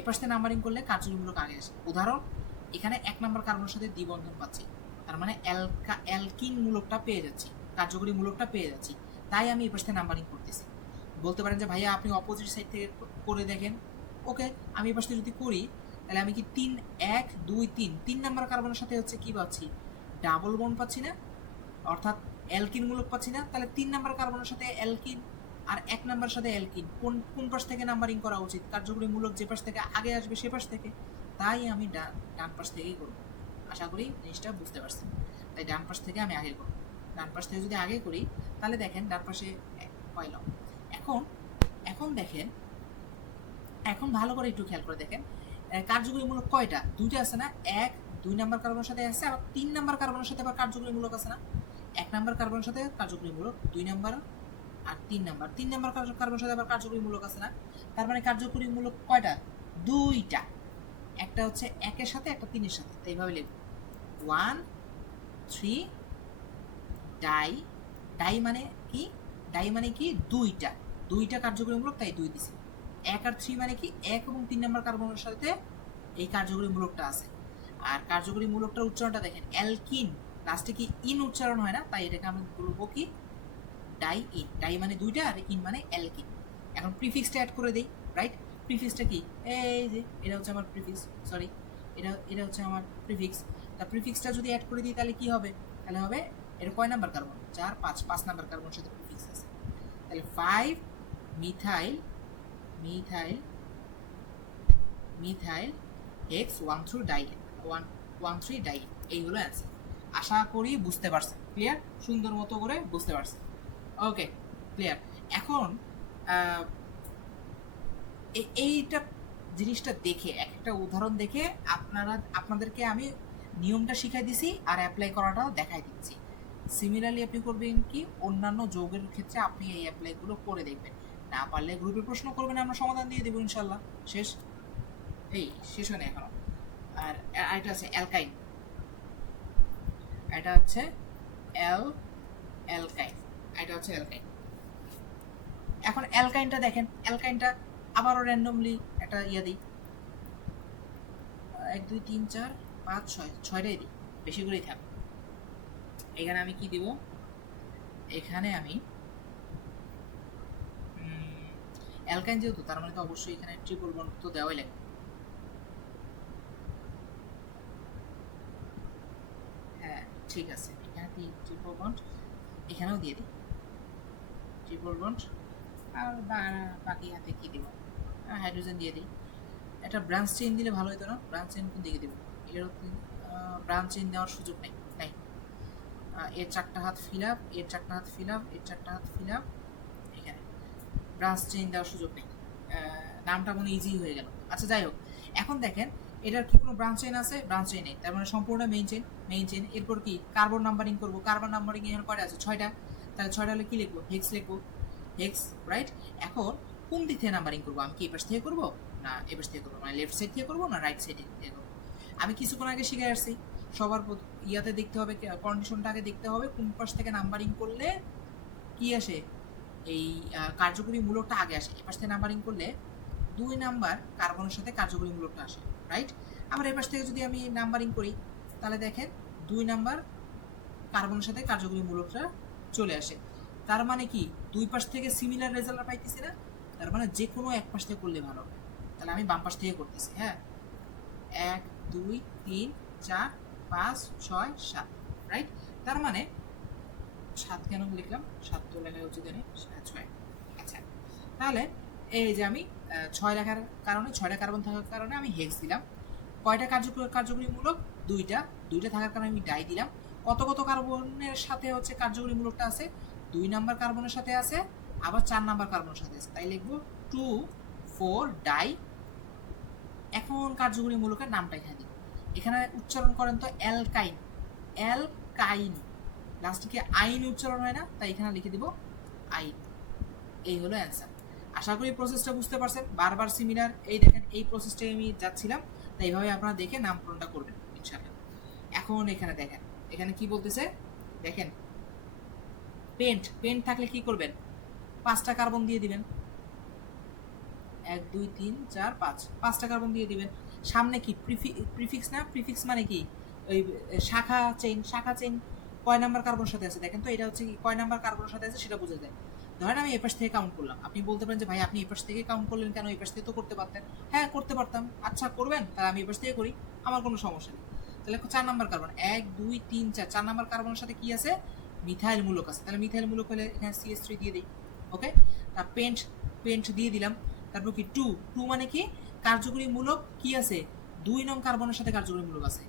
এপাশ থেকে নাম্বারিং করলে কার্যকরীমূলক আগে আসে। উদাহরণ, এখানে 1 নম্বর কার্বনের সাথে দ্বিবন্ধন পাচ্ছি, তার মানে অ্যালকিন মূলকটা পেয়ে যাচ্ছি, কার্যকরী মূলকটা পেয়ে যাচ্ছি, তাই আমি এপাশ থেকে নাম্বারিং করতেছি। বলতে পারেন যে ভাইয়া আপনি অপোজিট সাইড থেকে করে দেখেন। ওকে, আমি এপাশ থেকে যদি করি তাহলে আমি কি 3 1 2 3 3 নম্বর কার্বনের সাথে হচ্ছে কি পাচ্ছি, ডাবল বন্ড পাচ্ছি না, অর্থাৎ অ্যালকিন মূলক পাচ্ছি না। তাহলে 3 নম্বর কার্বনের সাথে অ্যালকিন আর 1 নাম্বার সাথে অ্যালকিন, কোন পাশ থেকে নাম্বারিং করা উচিত, কার্যকরী মূলক যে পাশ থেকে আগে আসবে সে পাশ থেকে, তাই আমি ডান পাশ থেকেই করব। আশা করি জিনিসটা বুঝতে পারছেন, তাই ডান পাশ থেকে আমি আগে করব। ডান পাশ থেকে যদি আগে করি তাহলে দেখেন ডান পাশে পাইলাম। এখন দেখেন, এখন ভালো করে একটু খেয়াল করে দেখেন, কার্যকরী মূলক কয়টা, দুইটা আছে না, 1 2 নাম্বার কার্বনের সাথে আছে, আবার 3 নাম্বার কার্বনের সাথে আবার কার্যকরী মূলক আছে না, 1 নাম্বার কার্বনের সাথে কার্যকরী মূলক, 2 নাম্বার আর 3 নাম্বার কার্বনের সাথে আবার কার্যকরী মূলক আছে না, তার মানে কার্যকরী মূলক কয়টা, দুইটা, একটা হচ্ছে 1 এর সাথে, একটা 3 এর সাথে, তাই এইভাবে লিখব 1 3 ডাই মানে কি দুইটা কার্যকরী মূলক, তাই 2 দিছি। 1 আর 3 মানে কি 1 এবং 3 নাম্বার কার্বনের সাথে এই কার্যকরী মূলকটা আছে। আর কার্যকরী মূলকটার উচ্চারণটা দেখেন, অ্যালকিন, লাস্টে কি ইন উচ্চারণ হয় না, তাই এটাকে আমি বলবো কি ডাই মানে দুইটা, আর ইন মানে অ্যালকিন। এখন প্রিফিক্সটা অ্যাড করে দেই, রাইট, প্রিফিক্সটা কি, এই যে এটা হচ্ছে আমার প্রিফিক্স, সরি এটা হচ্ছে আমার প্রিফিক্স। তা প্রিফিক্সটা যদি অ্যাড করে দিই তাহলে কি হবে, তাহলে হবে এটা কয় নাম্বার কার্বন, 4 5 নাম্বার কার্বনের সাথে প্রিফিক্স আছে, তাহলে 5 মিথাইল X 1 3 ডাই, এই হলো অ্যান্সার। আশা করি বুঝতে পারছেন, ক্লিয়ার, সুন্দর মতো করে বুঝতে পারছেন। ওকে, ক্লিয়ার। এখন এইটা জিনিসটা দেখে, একটা উদাহরণ দেখে আপনাদেরকে আমি নিয়মটা শিখাই দিছি আর অ্যাপ্লাই করাটাও দেখাই দিচ্ছি। সিমিলারলি আপনি করবেন কি, অন্যান্য যৌগের ক্ষেত্রে আপনি এই অ্যাপ্লাইগুলো করে দেখবেন, না পারলে গ্রুপে প্রশ্ন করবেন, আমরা সমাধান দিয়ে দেবো ইনশাল্লাহ। শেষ হয় না এখনো। আর এটা আছে অ্যালকাইন, এটা হচ্ছে অ্যালকাইন। এখন অ্যালকাইনটা দেখেন, অ্যালকাইনটা আবারও র্যান্ডমলি একটা দিই, 1 2 3 4 5 6, 6টাই দিই, বেশি করেই থাক। এখানে আমি কি দিব, এখানে আমি অ্যালকাইন যেহেতু, তার মানে তো অবশ্যই এখানে ট্রিপল বন্ড তো দেওয়াই লাগবে। হ্যাঁ ঠিক আছে, এখানে ট্রিপল বন্ড, এখানেও দিয়ে দিই ট্রিপল বন্ড, আর বাকি হাতে কি দিব, হাইড্রোজেন দিয়ে দিই। একটা ব্রাঞ্চ চেইন দিলে ভালো হতো না, ব্রাঞ্চ চেইন কোন দিকে দিব, এর ব্রাঞ্চ চেইন দেওয়ার সুযোগ নেই, এর 4টা হাত ফিল আপ, এর 4টা হাত ফিল আপ, এর 4টা হাত ফিল আপ, এখানে ব্রাঞ্চ চেইন দেওয়ার সুযোগ নেই, নামটা মনে ইজি হয়ে গেল। আচ্ছা যাই হোক, এখন দেখেন এটার কি কোনো ব্রাঞ্চ চেইন আছে? ব্রাঞ্চ চেইন নেই, তার মানে সম্পূর্ণ মেইন চেইন। মেইন চেইন এরপর কি কার্বন নাম্বারিং করব, কার্বন নাম্বারিং এখানে কয়টা আছে? 6টা। তাহলে 6টা হলে কি লিখবো? হেক্স লিখবো, হেক্স, রাইট। এখন কোন দিক থেকে নাম্বারিং করবো? আমি কি এই পাশ থেকে করবো না এই পাশ থেকে করবো, মানে লেফট সাইড থেকে করবো না রাইট সাইড থেকে করবো? আমি কিছুক্ষণ আগে শিখে আসছি সবার ইয়াতে দেখতে হবে, কন্ডিশনটা আগে দেখতে হবে কোন পাশ থেকে নাম্বারিং করলে কি আসে, এই কার্যকরী মূলকটা আগে আসে। এ পাশ থেকে নাম্বারিং করলে 2 নাম্বার কার্বনের সাথে কার্যকরী মূলকটা আসে, রাইট। আবার এ পাশ থেকে যদি আমি নাম্বারিং করি তাহলে দেখেন 2 নাম্বার কার্বনের সাথে কার্যকরী মূলকটা চলে আসে। তার মানে কি 2 পাশ থেকে সিমিলার রেজাল্ট পাইতেছি না? তার মানে যে কোনো এক পাশ থেকে করলে ভালো হবে। তাহলে আমি বাম পাশ থেকে করতেছি, হ্যাঁ। 1 2 3 4 5 6 7, রাইট। তার মানে 7 কেন লিখলাম? 7 তো লেখা উচিত জানি, 6। আচ্ছা, তাহলে এই যে আমি 6 লেখার কারণে, 6টা কার্বন থাকার কারণে আমি হেক্স দিলাম। কয়টা কার্যকরী মূলক? 2টা। 2টা থাকার কারণে আমি ডাই দিলাম। কত কত কার্বনের সাথে হচ্ছে কার্যকরী মূলকটা আছে? 2 নাম্বার কার্বনের সাথে আছে, আবার 4 নাম্বার কার্বনের সাথে আছে, তাই লিখবো 2 4 ডাই। এখন কার্যকরী মূলকের নামটা এখানে দিব। এখানে উচ্চারণ করেন তো অ্যালকাইন, অ্যালকাইন। লাস্টে কি আইন উচ্চারণ হয় না? তাই এখানে লিখে দিব আইন। এই হলো অ্যান্সার। আশা করি প্রসেসটা বুঝতে পারছেন। বারবার সিমিলার, এই দেখেন এই প্রসেসটাই আমি যাচ্ছিলাম, তাই এইভাবে আপনারা দেখে নামকরণটা করবেন ইনশাআল্লাহ। এখন এখানে দেখেন, এখানে কি বলতেছে দেখেন, পেন্ট। পেন্ট থাকলে কি করবেন? 5টা কার্বন দিয়ে দিবেন। 1 2 3 4 5, 5টা কার্বন দিয়ে দিবেন। সামনে কি প্রিফিক্স না? প্রিফিক্স মানে কি ওই শাখা চেইন। শাখা চেইন কয় নাম্বার কার্বনের সাথে আছে দেখেন তো, এটা হচ্ছে কি কয় নাম্বার কার্বনের সাথে আছে সেটা বোঝা যায়। ধরেন আমি এপাশ থেকে কাউন্ট করলাম, আপনি বলতে পারেন যে ভাই আপনি এপাশ থেকে কাউন্ট করলেন কেন? এপাশ থেকে তো করতে পারতেন। হ্যাঁ করতে পারতাম, আচ্ছা করবেন, তাহলে আমি এপাশ থেকে করি, আমার কোনো সমস্যা নেই। তাহলে 4 নাম্বার কার্বন, 1 2 3 4, 4 নাম্বার কার্বনের সাথে কি আছে? মিথাইল মূলক আছে। তাহলে মিথাইল মূলক হলে এখানে CH3 দিয়ে দিই, ওকে। তা পেন্ট, পেন্ট দিয়ে দিলাম। তারপর কি 2, 2 মানে কি কার্যকরী মূলক কি আছে? 2 নং কার্বনের সাথে কার্যকরী মূলক আছে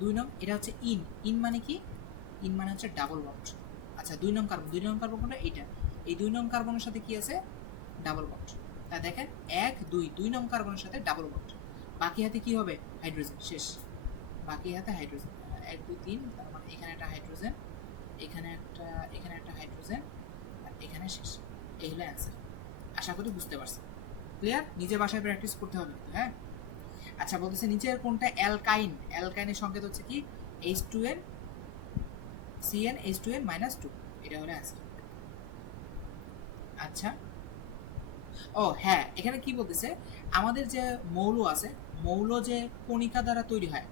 2 নং। এটা হচ্ছে ইন। ইন মানে কি? ইন মানে হচ্ছে ডাবল বন্ড। আচ্ছা 2 নং কার্বন, 2 নং কার্বন কোনটা? এইটা। এই 2 নং কার্বনের সাথে কি আছে? Double bond. তা দেখেন 1 2, 2 নং কার্বনের সাথে ডাবল বন্ড। বাকি হাতে কি হবে? হাইড্রোজেন, শেষ। বাকি হাতে হাইড্রোজেন, 1 2 3, তার মানে এখানে একটা হাইড্রোজেন, এখানে একটা হাইড্রোজেন, আর এখানে শেষ। এই হলো অ্যান্সার। আশা করি বুঝতে পারছেন। ক্লিয়ার? নিজে বাসায় প্র্যাকটিস করতে হবে, হ্যাঁ। আচ্ছা বলতেছে নিচের কোনটা অ্যালকাইন? অ্যালকাইনের সংকেত হচ্ছে কি? H2n CN H2n -2, এটা হলো অ্যান্সার। আচ্ছা, ও হ্যাঁ, এখানে কি বলতেছে আমাদের যে মৌল আছে, মৌল যে কণিকা দ্বারা তৈরি হয়,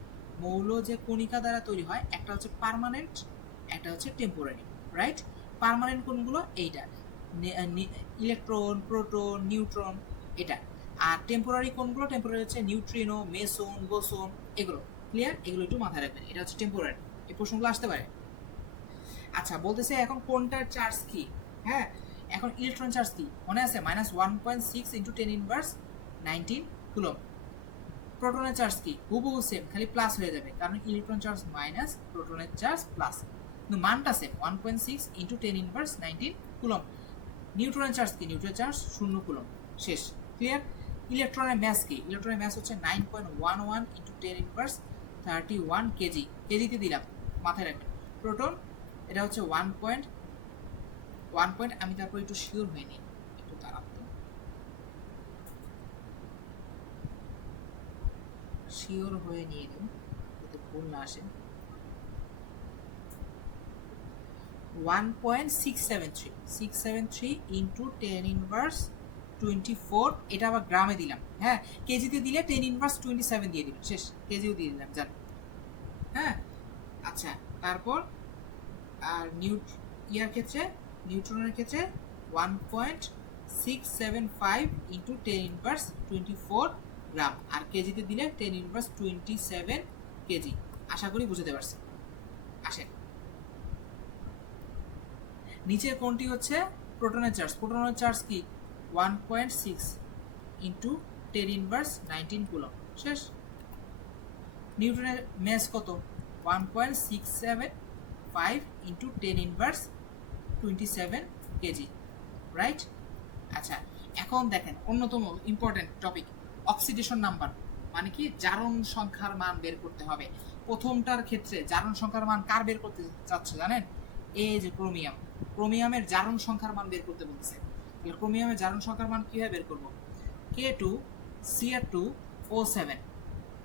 মৌল যে কণিকা দ্বারা তৈরি হয়, একটা হচ্ছে পার্মানেন্ট, একটা হচ্ছে টেম্পোরারি, রাইট। পার্মানেন্ট কোনগুলো? এইটা, ইলেকট্রন, প্রোটন, নিউট্রন, এটা। আর টেম্পোরারি কোনগুলো? টেম্পোরারি হচ্ছে নিউট্রিনো, মেসন, বোসন, এগুলো। ক্লিয়ার? এগুলো একটু মাথায় রাখবেন, এটা হচ্ছে টেম্পোরারি। এই প্রশ্নগুলো আসতে পারে। আচ্ছা বলতেছে এখন কোনটার চার্জ কি? হ্যাঁ, এখন ইলেকট্রন চার্জ কি মনে আছে? -1.6 × 10⁻19 কুলম্ব। প্রোটনের চার্জ কি? হুবহু সেম, খালি প্লাস হয়ে যাবে, কারণ ইলেকট্রন চার্জ মাইনাস, প্রোটনের চার্জ প্লাস, কিন্তু মানটা সেম, 1.6 × 10⁻19 কুলম্ব। নিউট্রনের চার্জ কি? নিউট্রনের চার্জ 0 কুলম্ব, শেষ। ক্লিয়ার? ইলেকট্রনের ম্যাস কি? ইলেকট্রনের ম্যাস হচ্ছে 9.11 × 10⁻31 কেজি। কেজিতে দিলাম, মাথায় রাখবেন। প্রোটন এটা হচ্ছে 1 পয়েন্ট, আমি তারপর একটু শিওর হয়ে নিই, একটু দাঁড়ান তো, শিওর হয়ে নিয়ে নিন যাতে ভুল না আসে। 1.673 × 10⁻24, এটা আবার গ্রামে দিলাম, হ্যাঁ। কেজিতে দিলে 10⁻27 দিয়ে দিবেন, শেষ। কেজিও দিয়ে দিলাম, জান, হ্যাঁ। আচ্ছা তারপর আর ইয়ার ক্ষেত্রে, নিউট্রনের ক্ষেত্রে 1.675 × 10⁻24 গ্রাম, আর কেজিতে দিলে 10⁻27 কেজি। আশা করি বুঝতে পারছেন। আসেন, নিচের কোনটি হচ্ছে প্রোটনের চার্জ? প্রোটনের চার্জ কি? 1.6 × 10⁻19 কুলম্ব, শেষ। নিউটনের ম্যাস কত? 1.675 × 10⁻27 কেজি, রাইট। আচ্ছা এখন দেখেন অন্যতম ইম্পর্টেন্ট টপিক, অক্সিডেশন নাম্বার। মানে কি জারণ সংখ্যার মান বের করতে হবে। প্রথমটার ক্ষেত্রে জারণ সংখ্যার মান কার বের করতে চাচ্ছে জানেন? এই যে ক্রোমিয়াম, ক্রোমিয়ামের জারণ সংখ্যার মান বের করতে বলতেছে। তাহলে ক্রোমিয়ামের জারণ সংখ্যার মান কিভাবে বের করব? K2Cr2O7,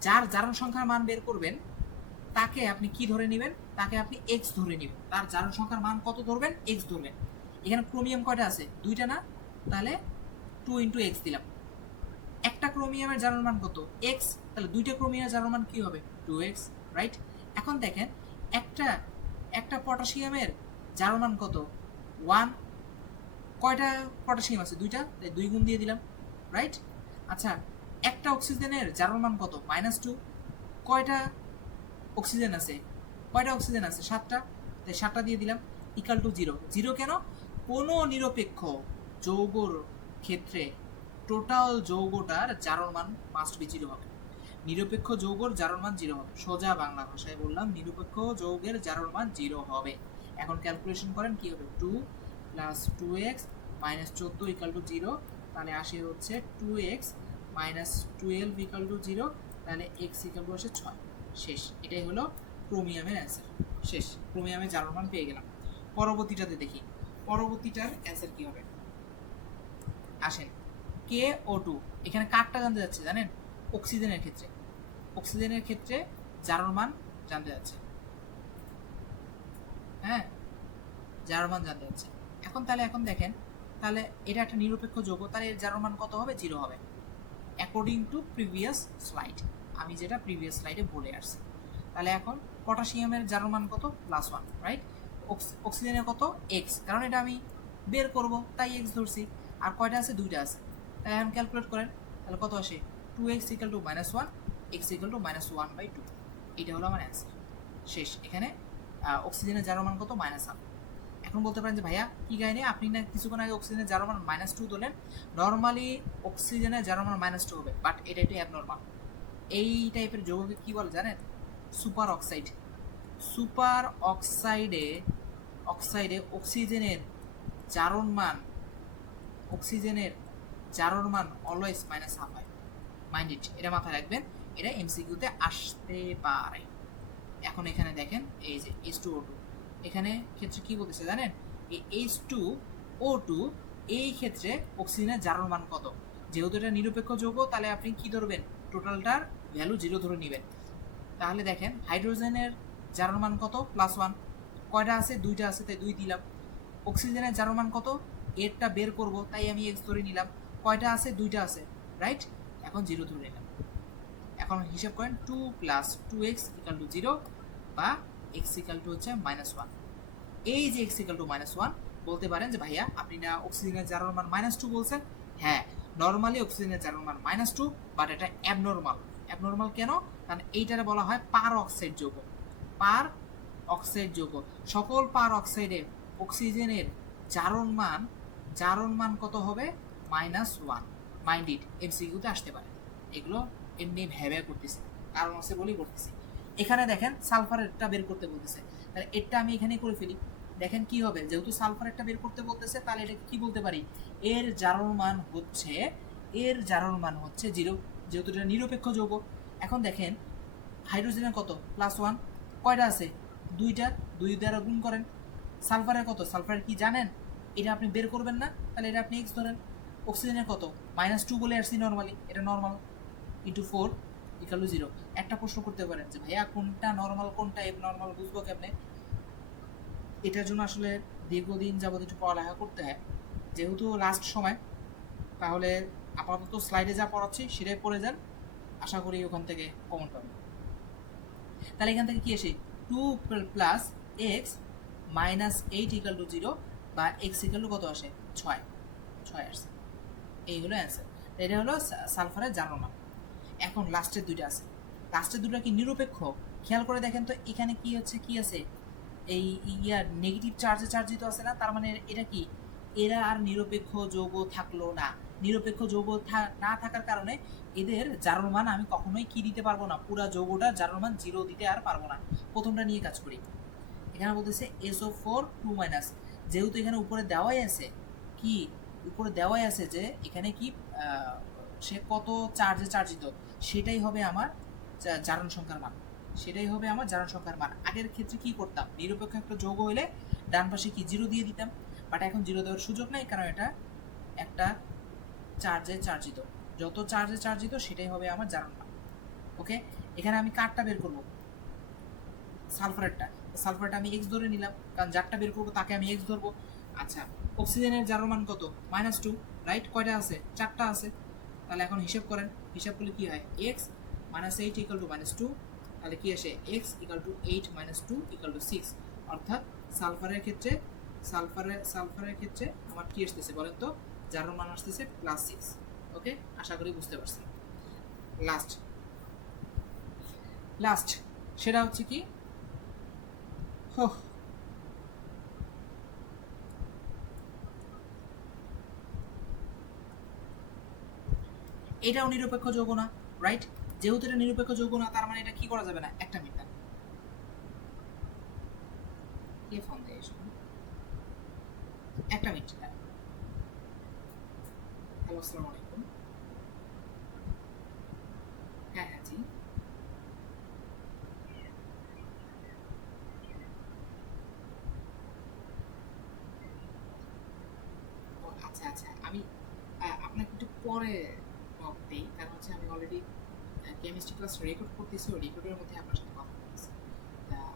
যার জারণ সংখ্যার মান বের করবেন তাকে আপনি কি ধরে নেবেন? তাকে আপনি এক্স ধরে নেবেন। তার জারণ সংখ্যার মান কত ধরবেন? এক্স ধরবেন। এখানে ক্রোমিয়াম কয়টা আছে? দুইটা না? তাহলে 2 ইন্টু এক্স দিলাম। একটা ক্রোমিয়ামের জারণ মান কত? এক্স। তাহলে দুইটা ক্রোমিয়ামের জারণ মান কি হবে? 2x, right? এখন দেখেন একটা একটা পটাশিয়ামের জারণ মান কত? 1। কয়টা পটাশিয়াম আছে? দুইটা, তাই 2 গুণ দিয়ে দিলাম, রাইট? আচ্ছা, একটা অক্সিজেনের জারণ মান কত? -2। কয়টা অক্সিজেন আছে? কয়টা অক্সিজেন আছে? 7টা, তাই 7টা দিয়ে দিলাম, ইকাল টু 0। 0 কেন? কোনো নিরপেক্ষ যৌগর ক্ষেত্রে টোটাল যৌগটার জারণ মান মাস্ট বি 0 হবে। নিরপেক্ষ যৌগর জারণ মান 0 হবে। সোজা বাংলা ভাষায় বললাম, নিরপেক্ষ যৌগের জারণ মান 0 হবে। এখন ক্যালকুলেশন করেন কি হবে? 2 plus 2x minus 14 equal to 0। তাহলে আসে হচ্ছে 2x মাইনাস 12 ইকাল টু 0। তাহলে x ইকাল টু আসে 6। শেষ। এটাই হলো ক্রোমিয়ামের অ্যান্সার। শেষ। ক্রোমিয়ামের জারণ মান পেয়ে গেলাম। পরবর্তীটাতে দেখি, পরবর্তীটার অ্যান্সার কি হবে। আসেন, KO2, এখানে কারটা জানতে যাচ্ছে জানেন? অক্সিজেনের ক্ষেত্রে, অক্সিজেনের ক্ষেত্রে জারণ মান জানতে যাচ্ছে। হ্যাঁ, জারণ মান জানতে যাচ্ছে। এখন দেখেন, তাহলে এটা একটা নিরপেক্ষ যৌগ, তাহলে এর জারণ মান কত হবে? 0 হবে, অ্যাকর্ডিং টু প্রিভিয়াস স্লাইড। আমি যেটা প্রিভিয়াস স্লাইডে বলে আসছি। তাহলে এখন পটাশিয়ামের জারণ মান কত? +1, রাইট? অক্সিজেনের কত? এক্স, কারণ এটা আমি বের করব তাই এক্স ধরছি। আর কয়টা আছে? দুইটা আছে। তাই এখন ক্যালকুলেট করেন, তাহলে কত আসে? 2x equal to -1, x equal to -1/2। এটা হলো আমার অ্যান্সার। শেষ। এখানে অক্সিজেনের জারণ মান কত? -1। এখন বলতে পারেন যে ভাইয়া কি কাহিনী, আপনি না কিছুক্ষণ আগে অক্সিজেনের জারণ মান -2 ধরলেন। নর্মালি অক্সিজেনের জারণ মান -2 হবে, বাট এটা একটু অ্যাবনর্মাল। এই টাইপের যৌগকে কি বলে জানেন? Super oxide. সুপার অক্সাইডে অক্সিজেনের জারণ মান, অক্সিজেনের জারণ মান অলওয়েজ -1/2 হয়। মাইন্ড ইট, এটা মাথায় রাখবেন, এটা এমসিকিউতে আসতে পারে। এখন এখানে দেখেন, এই যে H2O2, এখানে ক্ষেত্রে কি বলতেছে জানেন? এই H2O2 এই ক্ষেত্রে অক্সিজেনের জারণ মান কত? যেহেতু এটা নিরপেক্ষ যৌগ, তাহলে আপনি কি ধরবেন? টোটালটার ভ্যালু 0 ধরে নেবেন। তাহলে দেখেন হাইড্রোজেনের জারণ মান কত? +1। কয়টা আছে? দুইটা আছে, তাই 2 দিলাম। অক্সিজেনের জারণ মান কত? এরটা বের করব, তাই আমি x ধরে নিলাম। কয়টা আছে? দুইটা আছে, রাইট? এখন 0 ধরে নিলাম। এখন হিসাব করেন, 2 প্লাস 2x ইকাল টু 0 বা x ইকাল টু হচ্ছে -1। এই যে x ইকাল টু -1, বলতে পারেন যে ভাইয়া আপনি না অক্সিজেনের জারণ মান -2 বলছেন। হ্যাঁ, নর্মালি অক্সিজেনের জারণ মান -2, বাট এটা অ্যাবনর্মাল। অ্যাবনর্মাল কেন? কারণ এইটারে বলা হয় পার অক্সাইড যৌগ। পার অক্সাইড যৌগ। সকল পার অক্সাইডে অক্সিজেনের জারণ মান কত হবে? -1। মাইন্ড ইট, এমসিকিউতে আসতে পারে। এগুলো এমনি ভেবে করতেছি, কারণ আছে বলেই করতেছি। এখানে দেখেন সালফারেরটা বের করতে বলতেছে, তাহলে এটা আমি এখানে করে ফেলি। দেখেন কি হবে, যেহেতু সালফারেরটা বের করতে বলতেছে, তাহলে এটা কি বলতে পারি? এর জারণ মান হচ্ছে 0, যেহেতু এটা নিরপেক্ষ যৌগ। এখন দেখেন হাইড্রোজেনের কত? +1। কয়টা আছে? দুইটা, 2 দ্বারা গুণ করেন। সালফারের কত? সালফারের কি জানেন? এটা আপনি বের করবেন না, তাহলে এটা আপনি এক্স ধরেন। অক্সিজেনের কত? -2 বলে আসছি নর্মালি, এটা নর্মাল, ইন্টু 4 ইকাল টু 0। একটা প্রশ্ন করতে পারেন যে ভাইয়া কোনটা নর্মাল কোনটা এবনর্মাল বুঝবো কেমনে? এটার জন্য আসলে দীর্ঘদিন যাবত একটু পড়ালেখা করতে হয়, যেহেতু লাস্ট সময়। তাহলে আপাতত স্লাইডে যা পড়াচ্ছি সেটাই পড়ে যান, আশা করি ওখান থেকে কমন পাবেন। তাহলে এখান থেকে কি আসে? 2 plus x minus 8 equal to 0 বা এক্স ইকাল টু কত আসে? 6 আসছে। এই হলো অ্যান্সার। এটা হলো সালফারের জারণ মান। এখন লাস্টের দুইটা আছে, লাস্টের দুটো কি নিরপেক্ষ? খেয়াল করে দেখেন তো, এখানে কি হচ্ছে, কি আছে? এই নেগেটিভ চার্জে চার্জিত আছে না, তার মানে এটা কি? এরা আর নিরপেক্ষ যৌগ থাকলো না। নিরপেক্ষ যৌগ না থাকার কারণে এদের জারণ মান আমি কখনোই কি দিতে পারবো না, পুরা যৌগটার জারণ মান 0 দিতে আর পারবো না। প্রথমটা নিয়ে কাজ করি। এখানে বলতেছে SO4 2-, যেহেতু এখানে উপরে দেওয়াই আছে, কি উপরে দেওয়াই আছে যে এখানে কি সে কত চার্জে চার্জিত, সেটাই হবে আমার জারণ সংখ্যার মান, সেটাই হবে আমার জারণ সংখ্যার মান। আগের ক্ষেত্রে কি করতাম, নিরপেক্ষ একটা যৌগ হলে ডান পাশে কি 0 দিয়ে দিতাম, বাট এখন 0 দেওয়ার সুযোগ নাই, কারণ এটা একটা চার্জে চার্জিত, যত চার্জে চার্জিত সেটাই হবে আমার জারণ মান। ওকে, এখানে আমি কারটা বের করব, সালফারেটটা। সালফারেটটা আমি এক্স ধরে নিলাম, কারণ যারটা বের করবো তাকে আমি এক্স ধরবো। আচ্ছা, অক্সিজেনের জারণ মান কত, -2, রাইট? কয়টা আছে, 4টা আছে। তাহলে এখন হিসাব করেন, হিসাব করলে কি হয়, এক্স -8 = -2, তাহলে কি আসে, এক্স = 8 - 2 = 6। অর্থাৎ সালফারের ক্ষেত্রে সালফারের ক্ষেত্রে আমার কি আসতেছে বলেন তো, জারণ মান আসতেছে +6। ওকে, আশা করি বুঝতে পারছেন। লাস্ট সেটা হচ্ছে কি, এটাও নিরপেক্ষ যৌগ না, রাইট? যেহেতু এটা নিরপেক্ষ যৌগ না, তার মানে এটা কি করা যাবে না, একটা মিটার। কে ফোন দেয় এসব, একটা মিনিট। হ্যালো, আসসালামু আলাইকুম। হ্যাঁ হ্যাঁ, জি। ও আচ্ছা আচ্ছা, আমি আপনাকে একটু পরে নক দিই, কারণ হচ্ছে আমি অলরেডি কেমিস্ট্রি ক্লাস রেকর্ড করতেছি, ওই রেকর্ডের মধ্যে আপনার সাথে কথা বলতেছি।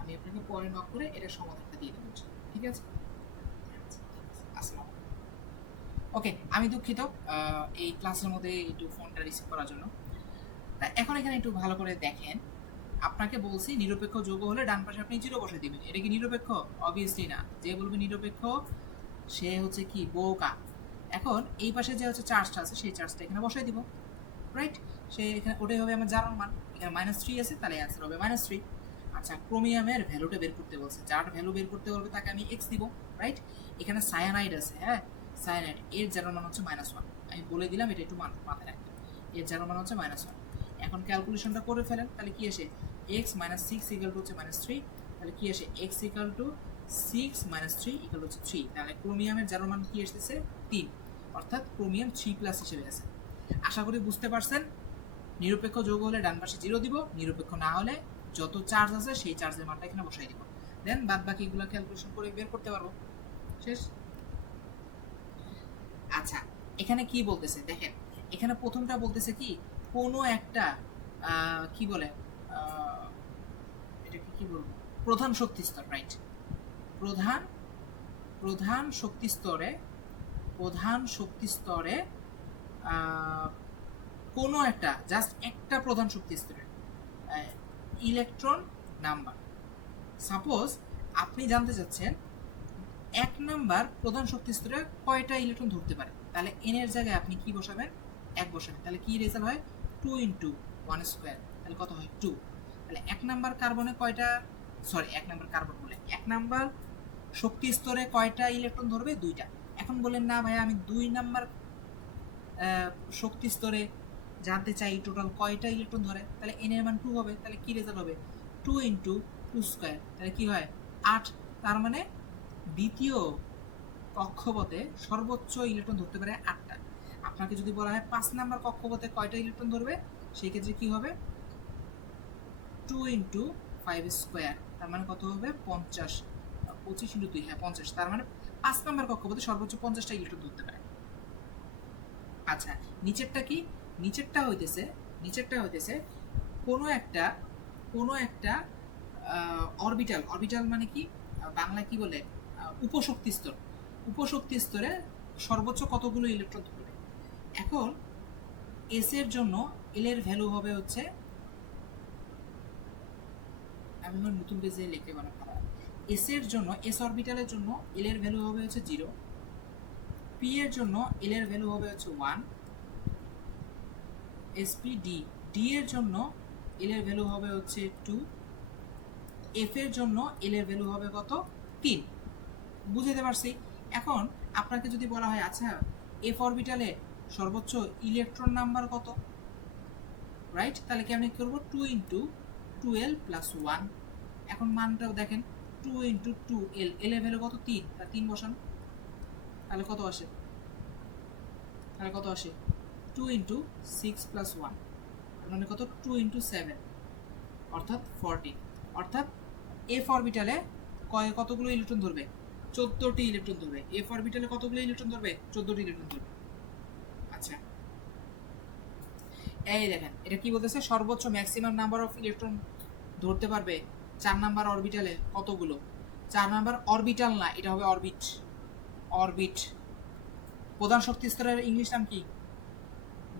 আমি আপনাকে পরে নক করে এটা সমাধানটা দিয়ে দেবো, ঠিক আছে? আচ্ছা, ঠিক আছে, আসসালামু আলাইকুম। ওকে, আমি দুঃখিত এই ক্লাসের মধ্যে একটু ফোনটা রিসিভ করার জন্য। এখন এখানে একটু ভালো করে দেখেন, আপনাকে বলছি নিরপেক্ষ যৌগ হলে ডান পাশে আপনি 0 বসে দিবেন। এটা কি নিরপেক্ষ? অবভিয়াসলি না। যে বলবে নিরপেক্ষ সে হচ্ছে কি, বোকা। এখন এই পাশে যে হচ্ছে চার্জটা আছে, সেই চার্জটা এখানে বসাই দিব, রাইট? সে এখানে ওটাই হবে আমার জারণ মান। এখানে -3 আছে, তাহলে অ্যান্সার হবে -3। আচ্ছা, ক্রোমিয়ামের ভ্যালুটা বের করতে বলছে, যার ভ্যালু বের করতে বলবে তাকে আমি এক্স দিব, রাইট? এখানে সায়ানাইড আছে, হ্যাঁ, সায়ানাইড, এর জারণ মান হচ্ছে -1। আমি বলে দিলাম, এটা একটু মাথায় রাখবেন, এর জারণ মান হচ্ছে -1। এখন ক্যালকুলেশনটা করে ফেলেন, তাহলে কি আসে, x - 6 = হচ্ছে -3, তাহলে কি আসে, x = 6 - 3 = হচ্ছে 3। তাহলে ক্রোমিয়ামের জারণ মান কি আসতেছে, 3, অর্থাৎ ক্রোমিয়াম 3+ হিসেবে আছে। আশা করি বুঝতে পারছেন। নিরপেক্ষ যৌগ হলে ডান পাশে 0 দিব, নিরপেক্ষ না হলে যত চার্জ আছে সেই চার্জের মানটা এখানে বসাই দিব, দেন বাদ বাকিগুলো ক্যালকুলেশন করে বের করতে পারবো। শেষ। আচ্ছা, এখানে কি বলতেছে দেখেন, এখানে প্রথমটা বলতেছে কি, কোনো একটা কি বলে, এটাকে কি বলবো, প্রধান শক্তি স্তর, রাইট? প্রধান প্রধান শক্তি স্তরে প্রধান শক্তি স্তরে কোনো একটা, জাস্ট একটা প্রধান শক্তি স্তরে ইলেকট্রন নাম্বার। সাপোজ আপনি জানতে চাচ্ছেন 1 নাম্বার প্রধান শক্তি স্তরে কয়টা ইলেকট্রন ধরতে পারে, তাহলে n এর জায়গায় আপনি কি বসাবেন, 1 বসাবেন। তাহলে কি রেজাল্ট হয়, 2 × 1², তাহলে কত হয়, 2। তাহলে 1 নাম্বার কার্বনে কয়টা, সরি 1 নাম্বার কার্বন বলে, 1 নাম্বার শক্তি স্তরে কয়টা ইলেকট্রন ধরবে, 2টা। এখন বলেন না ভাই, আমি 2 নাম্বার শক্তি স্তরে জানতে চাই টোটাল কয়টা ইলেকট্রন ধরে, তাহলে n এর মান 2 হবে। তাহলে কি রেজাল্ট হবে, 2 × 2², তাহলে কি হয়, 8। তার মানে দ্বিতীয় কক্ষপথে সর্বোচ্চ ইলেকট্রন ধরতে পারে 8টা। আপনাকে যদি বলা হয় 5 নাম্বার কক্ষপথে কয়টা ইলেকট্রন ধরবে, সেই ক্ষেত্রে কি হবে, 2 × 5², তার মানে কত হবে, 50। 25 × 2, হ্যাঁ 50। তার মানে 5 নাম্বার কক্ষপথে সর্বোচ্চ 50টা ইলেকট্রন ধরতে পারে। আচ্ছা, নিচেরটা কি, নিচেরটা হইতেছে কোনো একটা অরবিটাল মানে কি, বাংলা কি বলে, উপশক্তি স্তর। উপশক্তি স্তরে সর্বোচ্চ কতগুলো ইলেকট্রন ধরবে। এখন এস এর জন্য এল এর ভ্যালু হবে হচ্ছে, আমি আমার নতুন পেজে লিখে বানা খারাপ, এস এর জন্য, এস অরবিটালের জন্য এল এর ভ্যালু হবে হচ্ছে 0, পি এর জন্য এল এর ভ্যালু হবে হচ্ছে 1, এসপি ডি, ডি এর জন্য এল এর ভ্যালু হবে হচ্ছে 2, এফ এর জন্য এল এর ভ্যালু হবে কত, 3। বুঝতে পারছি। এখন আপনাকে যদি বলা হয় আচ্ছা এফ অরবিটালে সর্বোচ্চ ইলেকট্রন নাম্বার কত, রাইট? তাহলে কি আমি করব, 2 × 2l + 1। এখন মানটাও দেখেন, 2 × 2l, এল এর ভ্যালু কত, 3, তার 3 বসান, তাহলে কত আসে, 2 × 6 + 1, মানে কত 2 × 7 অর্থাৎ 14, অর্থাৎ এফ অরবিটালে কতগুলো ইলেকট্রন ধরবে? 14টি ইলেকট্রন ধরবে। এফ অরবিটালে কতগুলো ইলেকট্রন ধরবে? 14টি ইলেকট্রন ধরবে। আচ্ছা, এই দেখেন এটা কি বলতেছে, সর্বোচ্চ ম্যাক্সিমাম নাম্বার অফ ইলেকট্রন ধরতে পারবে 4 নাম্বার অরবিটালে কতগুলো? 4 নাম্বার অরবিটাল না, এটা হবে অরবিট। অরবিট। প্রধান শক্তি স্তরের ইংলিশ নাম কি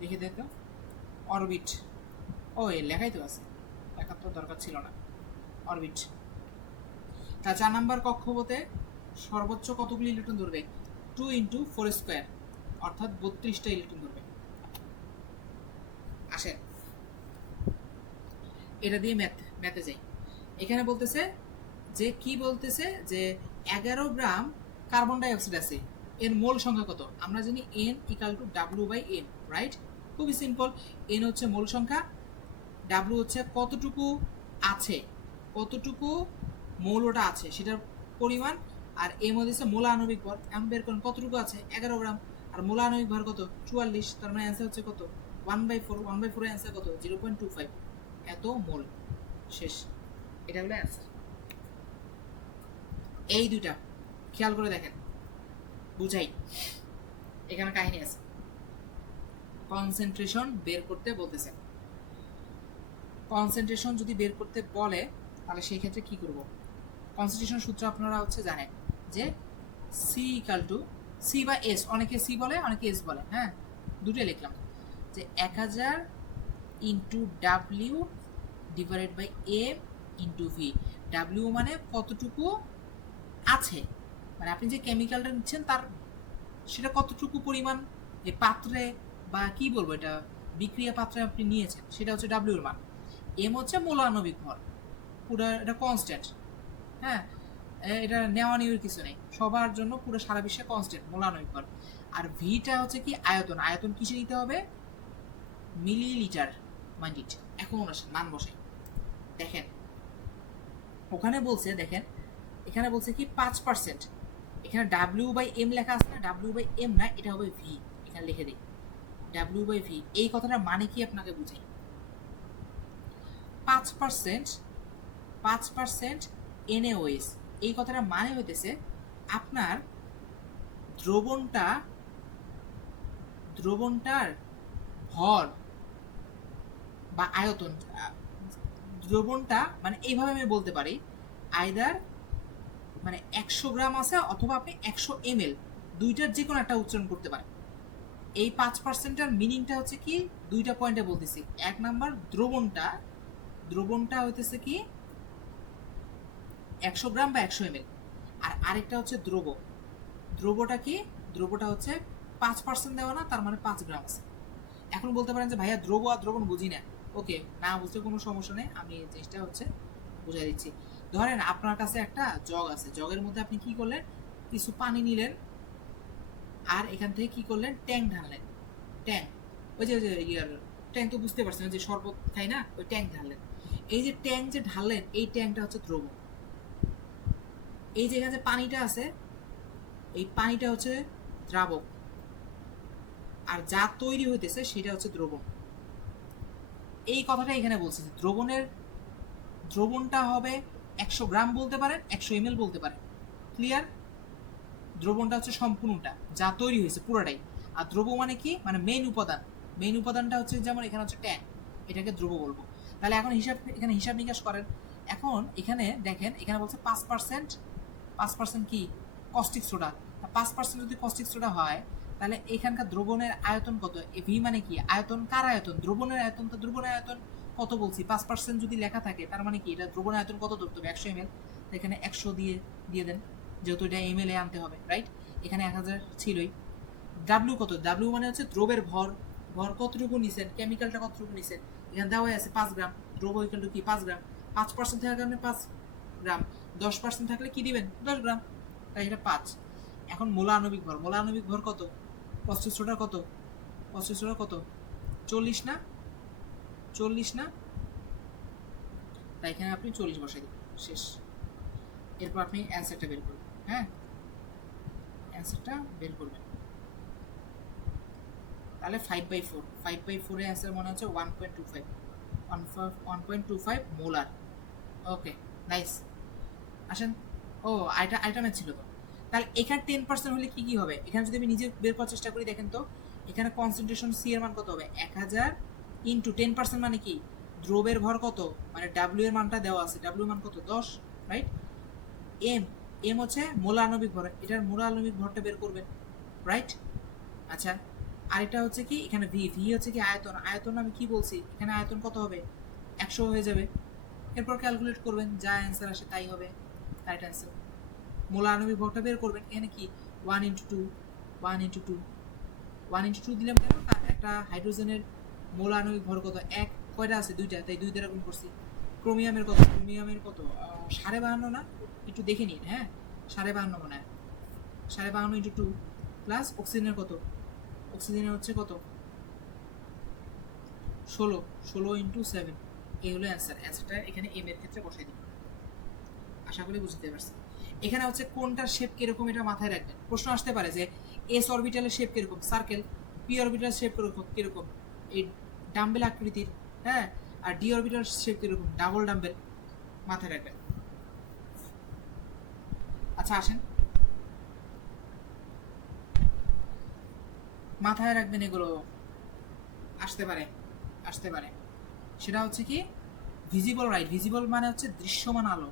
দেখে দেখো। অরবিট। ও এই লেখাই তো আছে, লেখার তো দরকার ছিল না। অরবিট। তা 4 নাম্বার কক্ষপথে সর্বোচ্চ কতগুলি ইলেকট্রন ধরবে? 2 × 4² অর্থাৎ 32টা ইলেকট্রন ধরবে। আসে এটা দিয়ে ম্যাথে যাই। এখানে বলতেছে যে কি বলতেছে যে 11 গ্রাম কার্বন ডাই অক্সাইড আছে, এর মোল সংখ্যা কত? আমরা জানি n = W/m, রাইট? খুবই সিম্পল। n হচ্ছে মোল সংখ্যা, W হচ্ছে কতটুকু আছে, কতটুকু মৌল ওটা আছে সেটার পরিমাণ, আর m হচ্ছে মোলা আণবিক ভর। আমি বের করুন কতটুকু আছে, 11 গ্রাম, আর মোলা আণবিক ভর কত? 44। তার মানে অ্যান্সার হচ্ছে কত? 1/4। 1/4 এর অ্যান্সার কত? 0.25। এত মোল। শেষ। এটা হলো অ্যান্সার। এই দুইটা খেয়াল করে দেখেন, বুঝাই। এখানে কাহিনী আছে। কনসেন্ট্রেশন বের করতে বলতেছে। কনসেন্ট্রেশন যদি বের করতে বলে তাহলে সেই ক্ষেত্রে কি করব? কনসেন্ট্রেশন সূত্র আপনারা হচ্ছে জানেন যে C বা S, অনেকে C বলে অনেকে S বলে, হ্যাঁ দুটোই লিখলাম, যে 1000 × W / M × V। W মানে কতটুকু আছে, মানে আপনি যে কেমিক্যালটা নিচ্ছেন তার সেটা কতটুকু পরিমাণ এই পাত্রে বা কি বলবো এটা বিক্রিয়া পাত্রে আপনি নিয়েছেন, সেটা হচ্ছে W এর মান। M হচ্ছে মোল আণবিক ভর, পুরো এটা কনস্ট্যান্ট, হ্যাঁ এটা নেওয়া নেওয়ার কিছু নেই, সবার জন্য পুরো সারা বিশ্বে কনস্ট্যান্ট মোল আণবিক ভর। আর ভিটা হচ্ছে কি আয়তন। আয়তন কিসে নিতে হবে? মিলিলিটার মাইন্ডিট। এখন মান বসাই। দেখেন ওখানে বলছে, দেখেন এখানে বলছে কি 5%, এখানে W/M লেখা আছে না, W/M না, এটা হবে V। এখানে লিখে দিই W/V। এই কথাটা মানে কি আপনাকে বুঝাই। 5% NaOH, এই কথাটা মানে হইতেছে আপনার দ্রবণটার ভর বা আয়তন, দ্রবণটা মানে এইভাবে আমি বলতে পারি, আইদার মানে 100 গ্রাম আছে অথবা আপনি 100 ml, দুইটার যে কোনো একটা উচ্চারণ করতে পারেন। এই 5%-এর মিনিংটা হচ্ছে কি, দুইটা পয়েন্টে বলতেছি। এক নাম্বার দ্রবণটা হইতেছে কি 100 গ্রাম বা 100 ml, আর আরেকটা হচ্ছে দ্রবটা কি, দ্রবটা হচ্ছে 5% দেওয়া না, তার মানে 5 গ্রাম আছে। এখন বলতে পারেন যে ভাইয়া দ্রব আর দ্রবণ বুঝি না। ওকে, না বুঝতে কোনো সমস্যা নেই, আমি এই জিনিসটা হচ্ছে বুঝাই দিচ্ছি। ধরেন আপনার কাছে একটা জগ আছে, জগের মধ্যে আপনি কি করলেন, কিছু পানি নিলেন, আর এখান থেকে কি করলেন, ট্যাঙ্ক ঢাললেন। ট্যাঙ্ক, ওই যে ট্যাঙ্ক তো বুঝতে পারছেন, যে শরবত খাই না, ওই ট্যাঙ্ক ঢাললেন। এই যে ট্যাঙ্ক যে ঢাললেন, এই ট্যাঙ্কটা হচ্ছে দ্রবণ। এই যে এখানে যে পানিটা আছে, এই পানিটা হচ্ছে দ্রাবক, আর যা তৈরি হইতেছে সেটা হচ্ছে দ্রবণ। এই কথাটা এখানে বলছে, দ্রবণটা হবে 100 গ্রাম বলতে পারেন, 100 ml বলতে পারেন। ক্লিয়ার? দ্রবণটা হচ্ছে সম্পূর্ণটা যা তৈরি হয়েছে পুরোটাই। আর দ্রব মানে কি, মানে মেইন উপাদানটা হচ্ছে, যেমন এখানে হচ্ছে ট্যাঙ্ক, এটাকে দ্রব বলবো। তাহলে এখন এখানে হিসাব নিকাশ করেন। এখন এখানে দেখেন, এখানে বলছে 5% কি কস্টিক সোডা। 5% যদি কস্টিক সোডা হয়, তাহলে এখানকার দ্রবণের আয়তন কত? ভি মানে কি আয়তন, কার আয়তন? দ্রবণের আয়তন। তো দ্রবণের আয়তন কত বলছি, 5% যদি লেখা থাকে, তার মানে কি এটা দ্রবণের আয়তন কত ধরতে হবে? 100 ml। এখানে 100 দিয়ে দেন, যেহেতু এটা ml এ আনতে হবে, রাইট? এখানে 1000 ছিলই। ডাব্লিউ কত? ডাব্লিউ মানে হচ্ছে দ্রবের ভর। ভর কতটুকু নিছেন, কেমিক্যালটা কতটুকু নিছেন, এখানে দেওয়া আছে 5 গ্রাম। দ্রব ইকুয়াল টু কি 5 গ্রাম। 5% থাকার কারণে 5 গ্রাম, 10% থাকলে কি দিবেন, 10 গ্রাম, তাই এটা 5। এখন মোলা আণবিক ভর কত? কস্টিক সোডা কত? 40 না? তাই এখানে আপনি 40 বসাই দিবেন। শেষ। এরপর আপনি অ্যান্সারটা বের করবেন। হ্যাঁ, অ্যান্সারটা বের করবেন। তাহলে 5/4, 5/4 এর অ্যান্সার মনে হচ্ছে 1.25, 1.25 মোলার। ওকে, নাইস। আসেন, ও আইটা ছিল তো। তাহলে এখানে 10% হলে কি কি হবে? এখানে যদি আমি নিজে বের করার চেষ্টা করি, দেখেন তো এখানে কনসেন্ট্রেশন সি এর মান কত হবে? 1000 ইন্টু 10% মানে কি? দ্রব্যের ভর কত? মানে ডাব্লিউ এর মানটা দেওয়া আছে, ডাব্লিউ মান কত? 10, রাইট? এম, এম হচ্ছে মোল আণবিক ভর, এটার মোল আণবিক ভরটা বের করবেন, রাইট? আচ্ছা, আরেকটা হচ্ছে কি, এখানে ভি, ভি হচ্ছে কি আয়তন, আয়তন আমি কি বলছি, এখানে আয়তন কত হবে? 100 হয়ে যাবে। এরপর ক্যালকুলেট করবেন, যা অ্যান্সার আসে তাই হবে কারেক্ট অ্যান্সার। মোল আণবিক ভরটা বের করবেন, এখানে কি 1 ইন্টু 2, 1 ইন্টু 2, 1 ইন্টু 2 দিলাম কেন? একটা হাইড্রোজেনের মোল আণবিক ভর কত? এক, কয়টা আছে? দুইটা, তাই 2 দ্বারা গুণ করছি। ক্রোমিয়ামের কত? ক্রোমিয়ামের কত? 52.5 না? একটু দেখে নিন, হ্যাঁ 52.5 মনে হয়, 52.5 ইন্টু 2 প্লাস অক্সিজেনের কত? অক্সিজেনের হচ্ছে কত? 16, 16 ইন্টু 7, এই হলো অ্যান্সার। অ্যান্সারটা এখানে এম এর ক্ষেত্রে বসাই দিন। আশা করি বুঝতে পারছি। এখানে হচ্ছে কোনটার শেপ কিরকম এটা মাথায় রাখবেন। প্রশ্ন আসতে পারে যে এস অরবিটালের শেপ কিরকম? সার্কেল। পি অরবিটালের শেপ কিরকম? এই ডাম্বেল আকৃতির, হ্যাঁ। আর ডি অরবিটালের শেপ কিরকম? Double dumbbell. মাথায় রাখবেন। আচ্ছা আসেন, মাথায় রাখবেন এগুলো, আসতে পারে, আসতে পারে। সেটা হচ্ছে কি ভিজিবল, রাইট? ভিজিবল মানে হচ্ছে দৃশ্যমান আলো,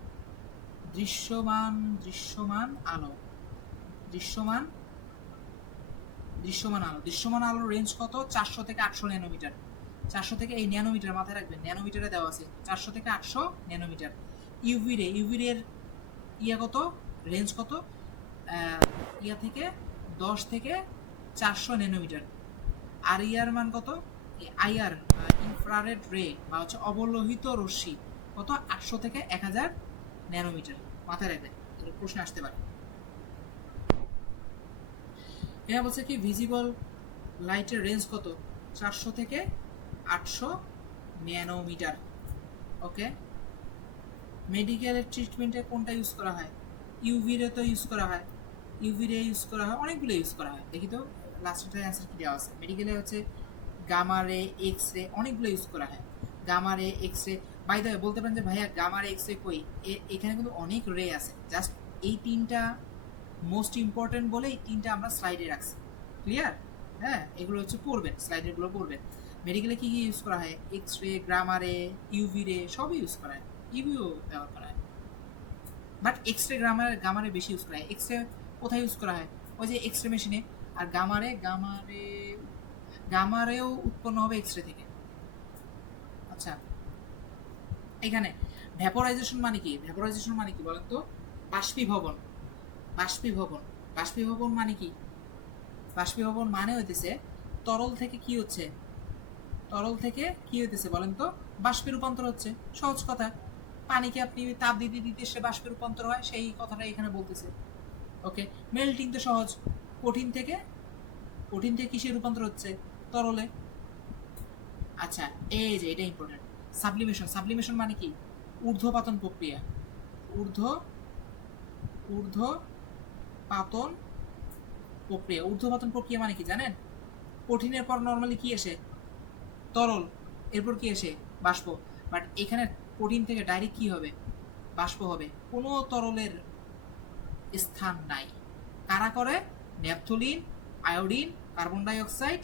দৃশ্যমান, দৃশ্যমান আলো, দৃশ্যমান, দৃশ্যমান আলো। দৃশ্যমান আলোর রেঞ্জ কত? 400 থেকে 800 ন্যানোমিটার। 400 থেকে, এই ন্যানোমিটার মাথায় রাখবেন, ন্যানোমিটারে দেওয়া আছে 400 থেকে 800 ন্যানোমিটার। ইউভি রে, ইউভি রের ইয়া কত? রেঞ্জ কত? ইয়া থেকে 10 থেকে 400 ন্যানোমিটার। আর ইয়ার মান কত? আইআর, ইনফ্রারেড রে বা হচ্ছে অবলোহিত রশ্মি কত? 800 থেকে 1000 ন্যানোমিটার। মাথায় রাখবেন, প্রশ্ন আসতে পারে। এটা বলছে কি ভিজিবল লাইটের রেঞ্জ কত? 400 থেকে 800 ন্যানোমিটার। ওকে, মেডিকেলের ট্রিটমেন্টে কোনটা ইউজ করা হয়? ইউভি রে তো ইউজ করা হয়, ইউভি রে ইউজ করা হয়, অনেকগুলো ইউজ করা হয়। দেখি তো লাস্টের অ্যান্সার কি দেওয়া আছে। মেডিকেলে হচ্ছে গামা রে, এক্স রে, অনেকগুলো ইউজ করা হয়। গামা রে, X ray. By the way বলতে পারেন যে ভাইয়া গামা রে, এক্স রে কই? এখানে কিন্তু অনেক রে আছে, জাস্ট এই তিনটা মোস্ট ইম্পর্টেন্ট বলে এই তিনটা আমরা স্লাইডে রাখছি। ক্লিয়ার? হ্যাঁ, এগুলো হচ্ছে পড়বেন, স্লাইডেরগুলো পড়বেন। মেডিকেলে কী কী ইউজ করা হয়? এক্স রে, গামা রে, ইউভি রে, সবই ইউজ করা হয়, ইউভিও ব্যবহার করা হয়। বাট এক্স রে, গামারে বেশি ইউজ করা হয়। এক্স রে কোথায় ইউজ করা হয়? ওই যে এক্স রে মেশিনে। আর গামারেও উৎপন্ন হবে এক্স রে থেকে। আচ্ছা, এখানে ভ্যাপোরাইজেশন মানে কি? ভ্যাপোরাইজেশন মানে কি বলেন তো? বাষ্পীভবন, বাষ্পীভবন, বাষ্পীভবন মানে কি? বাষ্পীভবন মানে হইতেছে তরল থেকে কি হচ্ছে? তরল থেকে কি হইতেছে বলেন তো? বাষ্পে রূপান্তর হচ্ছে। সহজ কথা, পানিকে আপনি তাপ দিতে দিতে সে বাষ্পে রূপান্তর হয়, সেই কথাটা এখানে বলতেছে। ওকে, মেল্টিং তো সহজ, কঠিন থেকে, কঠিন থেকে কিসে রূপান্তর হচ্ছে? তরলে। আচ্ছা, এই যে এটা ইম্পর্টেন্ট, সাবলিমেশন। সাবলিমেশন মানে কি? ঊর্ধ্বপাতন প্রক্রিয়া, ঊর্ধ্ব, ঊর্ধ্বপাতন প্রক্রিয়া। ঊর্ধ্বপাতন প্রক্রিয়া মানে কি জানেন? কঠিনের পর নর্মালি কি আসে? তরল, এরপর কি আসে? বাষ্প। বাট এখানে কঠিন থেকে ডাইরেক্ট কি হবে? বাষ্প হবে, কোনো তরলের স্থান নাই। কারা করে? Naphthalene, iodine, carbon die oxide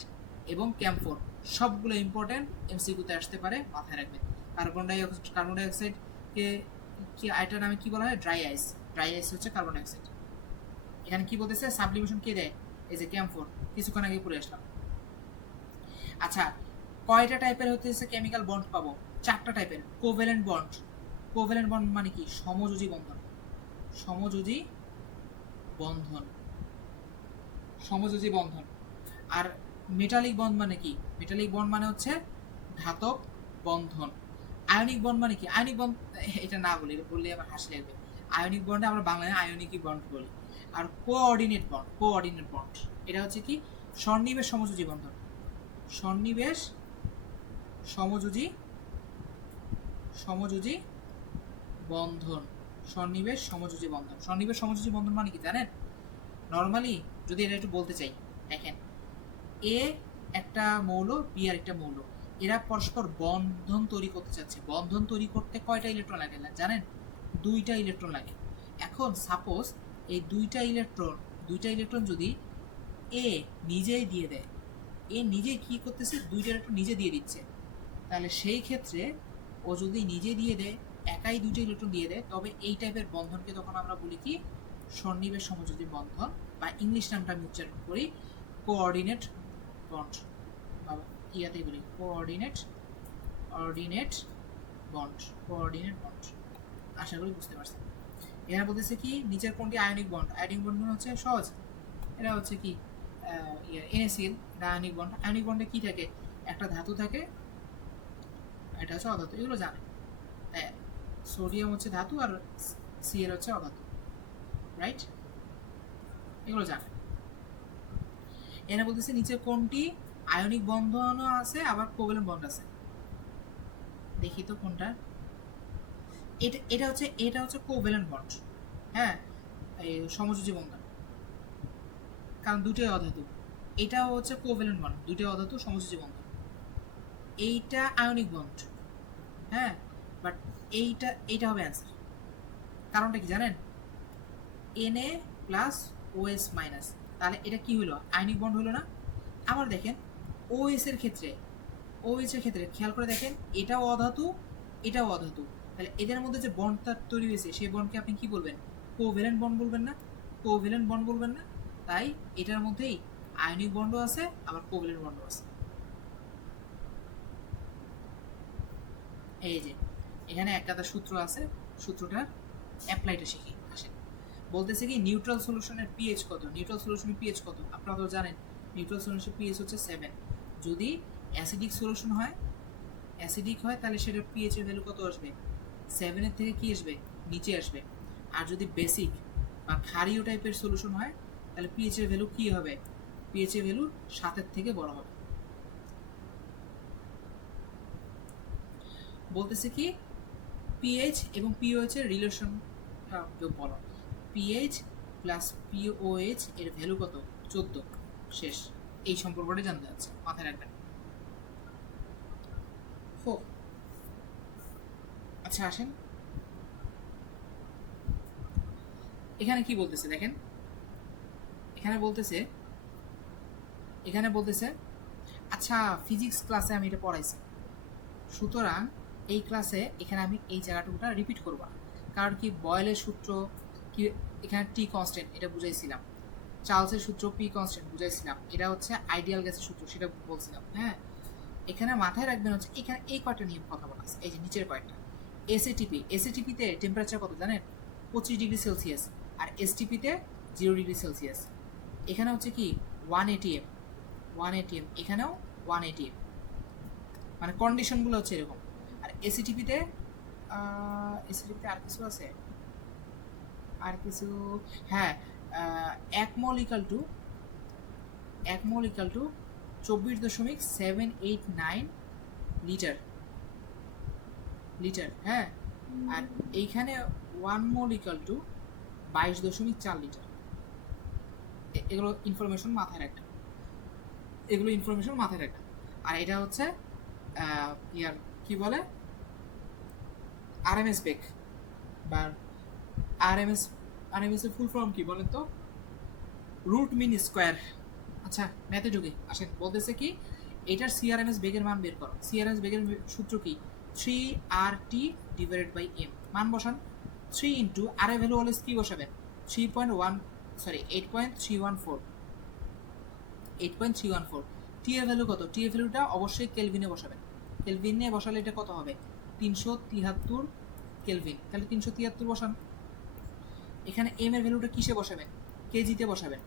এবং ক্যাম্ফোর। সবগুলো ইম্পর্টেন্ট, এমসিকিউতে আসতে পারে, মাথায় রাখবেন। কার্বন ডাই অক্সাইডকে কি এটার নামে কি বলা হয়? ড্রাই আইস। ড্রাই আইস হচ্ছে কার্বন ডাই অক্সাইড। এখানে কি বলতেছে? সাবলিমেশন কে দেয়? এই যে ক্যাম্ফোর, কিছুক্ষণ আগে পড়ে আসলাম। আচ্ছা, কয়টা টাইপের হতেছে কেমিক্যাল বন্ড পাবো? 4টা টাইপের। কোভ্যালেন্ট বন্ড, কোভ্যালেন্ট বন্ড মানে কি? সমযোজী বন্ধন, সমযোজী বন্ধন, সমযোজী বন্ধন। আর মেটালিক বন্ড মানে কি? মেটালিক বন্ড মানে হচ্ছে ধাতব বন্ধন। আয়নিক বন্ড মানে কি? আয়নিক বন্ড, এটা না বলি, এটা বললে আমার হাসি লাগবে। আয়নিক বন্ডে আমরা বাংলায় আয়নিক বন্ড বলি। আর কোঅর্ডিনেট বন্ড, কোঅর্ডিনেট বন্ড এটা হচ্ছে কি? সন্নিবেশ সমযোজী বন্ধন, সন্নিবেশ সমযোজী, সমযোজী বন্ধন, সন্নিবেশ সমযোজী বন্ধন। সন্নিবেশ সমযোজী বন্ধন মানে কি জানেন? নর্মালি যদি এটা একটু বলতে চাই, দেখেন এ একটা মৌল, বি আর একটা মৌল, এরা পরস্পর বন্ধন তৈরি করতে চাচ্ছে। বন্ধন তৈরি করতে কয়টা ইলেকট্রন লাগে জানেন? 2টা ইলেকট্রন লাগে। এখন সাপোজ এই দুইটা ইলেকট্রন যদি এ নিজেই দিয়ে দেয়, এ নিজে কি করতেছে, 2টা ইলেকট্রন নিজে দিয়ে দিচ্ছে, তাহলে সেই ক্ষেত্রে ও যদি নিজে দিয়ে দেয়, একাই 2টা ইলেকট্রন দিয়ে দেয়, তবে এই টাইপের বন্ধনকে তখন আমরা বলি কি সন্নিবেশ সমযোজী বন্ধন, বা ইংলিশ নামটা আমি উচ্চারণ করি কোঅর্ডিনেট বন্ড, বা ইয়াতেই বলি কোঅর্ডিনেট বন্ড। আশা করি বুঝতে পারছেন। এখানে বলতেছে কি নিচের কোনটি আয়নিক বন্ড? আয়নিক বন্ড হচ্ছে সহজ, এটা হচ্ছে কি NaCl, এটা আয়নিক বন্ড। আয়নিক বন্ডে কি থাকে? একটা ধাতু থাকে, এটা হচ্ছে অধাতু, এগুলো জানে। সোডিয়াম হচ্ছে ধাতু আর Cl হচ্ছে অধাতু, রাইট? এগুলো জানে। এখানে বলতেছে নিচে কোনটি আয়নিক বন্ধনও আছে আবার কোভ্যালেন্ট বন্ড আছে। দেখি তো কোনটা। এটা হচ্ছে কোভ্যালেন্ট বন্ড, হ্যাঁ, এই সমযোজী বন্ধন, কারণ দুটোই অধাতু। এটাও হচ্ছে কোভ্যালেন্ট বন্ড, দুটোই অধাতু, সমযোজী বন্ধন। এইটা আয়নিক বন্ড, হ্যাঁ, বাট এইটা হবে অ্যান্সার। কারণটা কি জানেন? Na প্লাস OS মাইনাস, তাহলে এটা কি হলো? আয়নিক বন্ড হলো না? আবার দেখেন OS এর ক্ষেত্রে খেয়াল করে দেখেন, এটাও অধাতু, এটাও অধাতু, তাহলে এদের মধ্যে যে বন্ডটা তৈরি হয়েছে সেই বন্ডকে আপনি কি বলবেন? কোভ্যালেন্ট বন্ড বলবেন না? কোভ্যালেন্ট বন্ড বলবেন না? তাই এটার মধ্যেই আয়নিক বন্ডও আছে আবার কোভ্যালেন্ট বন্ডও আছে। এই যে এখানে একটা সূত্র আছে, সূত্রটার অ্যাপ্লাইটা শিখি। আসেন, বলতেছে কি নিউট্রাল সলিউশনের পিএইচ কত? নিউট্রাল সলিউশনের পিএইচ কত আপনারা তো জানেন, নিউট্রাল সলিউশনের পিএইচ হচ্ছে 7। যদি অ্যাসিডিক সলিউশন হয়, তাহলে সেটার পিএইচ এর ভ্যালু কত আসবে? 7 এর থেকে কি আসবে? নিচে আসবে। আর যদি বেসিক বা ক্ষারীয় টাইপের সলিউশন হয়, তাহলে পিএইচ এর ভ্যালু কি হবে? পিএইচ এর ভ্যালু 7 এর থেকে বড় হবে। বলতেছে কি পিএইচ এবং পিওএইচ এর রিলেশন বলো। পিএইচ প্লাস পিওএইচ এর ভ্যালু কত? 14। শেষ। এই সম্পর্কটা জানতে যাচ্ছে, মাথায় রাখবেন। আচ্ছা আসেন, এখানে কি বলতেছে দেখেন। এখানে বলতেছে আচ্ছা ফিজিক্স ক্লাসে আমি এটা পড়াইছি, সুতরাং এই ক্লাসে এখানে আমি এই জায়গাটুকুটা রিপিট করব না। কারণ কি বয়েলের সূত্র কি, এখানে টি কনস্ট্যান্ট এটা বুঝাইছিলাম, চার্লসের সূত্র পি কনস্ট্যান্ট বুঝাইছিলাম, এটা হচ্ছে আইডিয়াল গ্যাসের সূত্র সেটা বলছিলাম। হ্যাঁ, এখানে মাথায় রাখবেন হচ্ছে এখানে এই কয়টা নিয়ে কথা বলা আছে, এই যে নিচের কয়েকটা। এসএটিপিতে টেম্পারেচার কত জানেন? 25°C, আর এসটিপিতে 0°C। এখানে হচ্ছে কি 1 atm, এখানেও 1 atm, মানে কন্ডিশনগুলো হচ্ছে এরকম। আর এসিটিপিতে আর কিছু আছে, হ্যাঁ, 1 mol = 24.789 লিটার, হ্যাঁ। আর এইখানে 1 mol = 22.4 লিটার। এগুলো ইনফরমেশন মাথায় রাখবেন, আর এটা হচ্ছে ইয়ার কি বলে আরএমএস বেগ, বা আরএমএস এর ফুল ফর্ম কি বলেন তো? Root mean square. আচ্ছা ম্যাথে ঢুকে আসেন, বলতেছে কি এটার সিআরএমএস বেগের মান বের করো। সিআরএমএস বেগের সূত্র কি? 3RT/m। মান বসান, 3 ইন্টু আর এর ভ্যালু অলওয়েজ কি বসাবেন? 8.314। টি এর ভ্যালু কত? টি এর ভ্যালুটা অবশ্যই কেলভিনে বসাবেন। কেলভিনে বসালে এটা কত হবে? 373 কেলভিন। তাহলে 373 বসান। এখানে এম এর ভ্যালুটা কিসে বসাবেন? কেজিতে বসাবেন।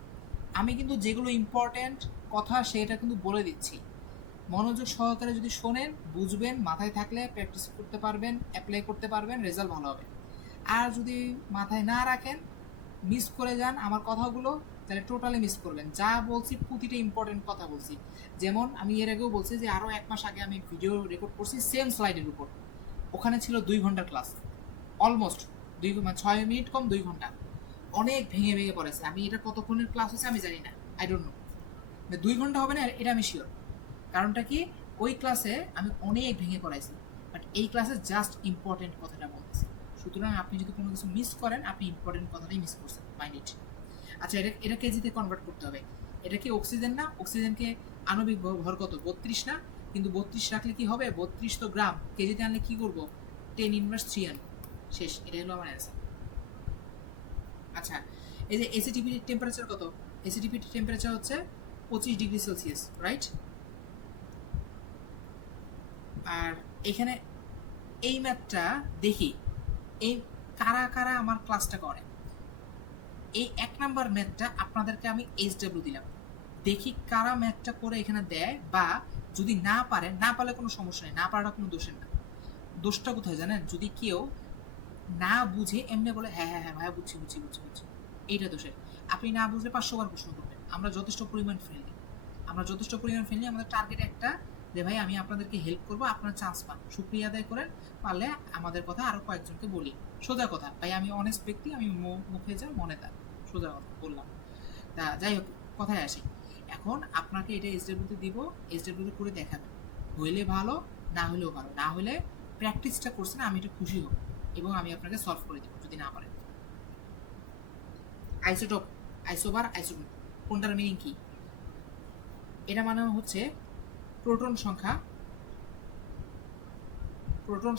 আমি কিন্তু যেগুলো ইম্পর্টেন্ট কথা সেটা কিন্তু বলে দিচ্ছি, মনোযোগ সহকারে যদি শোনেন বুঝবেন, মাথায় থাকলে প্র্যাকটিস করতে পারবেন, অ্যাপ্লাই করতে পারবেন, রেজাল্ট ভালো হবে। আর যদি মাথায় না রাখেন, মিস করে যান আমার কথাগুলো, তাহলে টোটালি মিস করবেন। যা বলছি প্রতিটা ইম্পর্টেন্ট কথা বলছি। যেমন আমি এর আগেও বলছি যে আরও 1 মাস আগে আমি ভিডিও রেকর্ড করছি সেম স্লাইডের উপর, ওখানে ছিল 2 ঘন্টার ক্লাস, অলমোস্ট 6 মিনিট কম 2 ঘন্টা। অনেক ভেঙে পড়েছে। আমি এটা কতক্ষণের ক্লাস হচ্ছে আমি জানি না, আই ডোন্ট নো, 2 ঘন্টা হবে না এটা আমি শিওর। কারণটা কি, ওই ক্লাসে আমি অনেক ভেঙে পড়াইছি, বাট এই ক্লাসে জাস্ট ইম্পর্টেন্ট কথাটা বলতেছি। সুতরাং আপনি যদি কোনো কিছু মিস করেন, আপনি ইম্পর্টেন্ট কথাটাই মিস করছেন, মাইন্ড ইট। আচ্ছা, এটা কেজিতে কনভার্ট করতে হবে। এটা কি অক্সিজেন না? অক্সিজেনকে আণবিক ভর কত, 32 না? কিন্তু 32 রাখলে কি হবে, 32 তো গ্রাম, কেজিতে আনলে কি করবো, 10⁻³ আনবো। শেষ, এটা হলো আমার অ্যান্সার। আচ্ছা, এই যে এসিটিপির টেম্পারেচার কত, এসিটিপির টেম্পারেচার হচ্ছে 25°C, রাইট? আর এখানে এই ম্যাথটা দেখি এই কারা কারা আমার ক্লাসটা করে। এই 1 নাম্বার ম্যাথটা আপনাদেরকে আমি HW দিলাম, দেখি কারা ম্যাথটা করে এখানে দেয়, বা যদি না পারেন, না পারলে কোনো সমস্যা নেই, না পারাটা কোনো দোষের না। দোষটা কোথায় জানেন, যদি কেউ না বুঝে এমনি বলে হ্যাঁ হ্যাঁ হ্যাঁ ভাইয়া বুঝছি বুঝছি বুঝছি বুঝছি, এইটা দোষের। আপনি না বুঝলে 500 বার প্রশ্ন করবেন। আমরা যথেষ্ট পরিমাণ ফ্রেন্ডলি, আমাদের টার্গেট একটা, যে ভাই আমি আপনাদেরকে হেল্প করবো, আপনার চান্স পান, শুক্রিয়া আদায় করেন, পারলে আমাদের কথা আরো কয়েকজনকে বলি। সোজা কথা ভাই, আমি অনেস্ট ব্যক্তি, আমি মুখে যা মনে তা, সোজা কথা বললাম। তা যাই হোক, কথায় আসি। এখন আপনাকে এটা HW দিব, HW করে দেখাবেন, হইলে ভালো, না হলেও ভালো, না হলে প্র্যাকটিসটা করছেন, আমি এটা খুশি হব এবং আমি আপনাকে সলভ করে দেবো যদি না পারেন। আইসোটোপ, আইসোবার, আইসোটোপ কোনটার মিনিং কি? এটা মানে হচ্ছে প্রোটন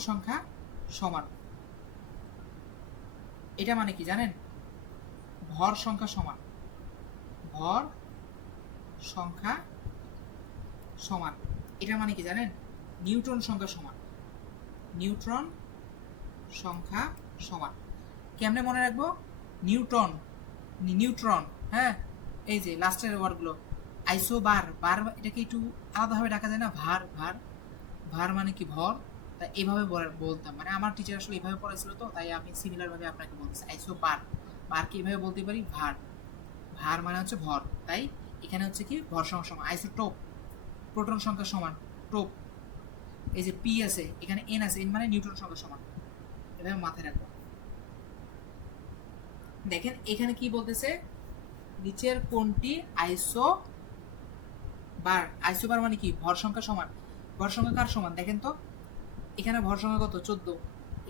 সংখ্যা সমান। এটা মানে কি জানেন, ভর সংখ্যা সমান, ভর সংখ্যা সমান। এটা মানে কি জানেন, নিউট্রন সংখ্যা সমান, নিউট্রন সংখ্যা সমান। কেমনে মনে রাখবো, নিউট্রন, হ্যাঁ, এই যে লাস্টের ওয়ার্ডগুলো, আইসোবার, বার এটাকে একটু আলাদাভাবে ডাকা যায় না, ভার, ভার মানে কি ভর, তাই এইভাবে বলতাম, মানে আমার টিচার আসলে এইভাবে পড়াইছিল, তো তাই আমি সিমিলার ভাবে আপনাকে বলতেছি। আইসোবার, বারকে এইভাবে বলতে পারি ভার, ভার মানে হচ্ছে ভর, তাই এখানে হচ্ছে কি ভর সংখ্যা সমান। আইসোটোপ, প্রোটন সংখ্যা সমান, টোপ, এই যে পি আছে এখানে এন আছে, এন মানে নিউট্রন সংখ্যা সমান, এভাবে মাথায় রাখবো। দেখেন এখানে কি বলতেছে, নিচের কোনটি আইসোবার, আইসোবার মানে কি ভর সংখ্যা সমান, ভর সংখ্যা কার সমান দেখেন তো, এখানে ভর সংখ্যা কত 14,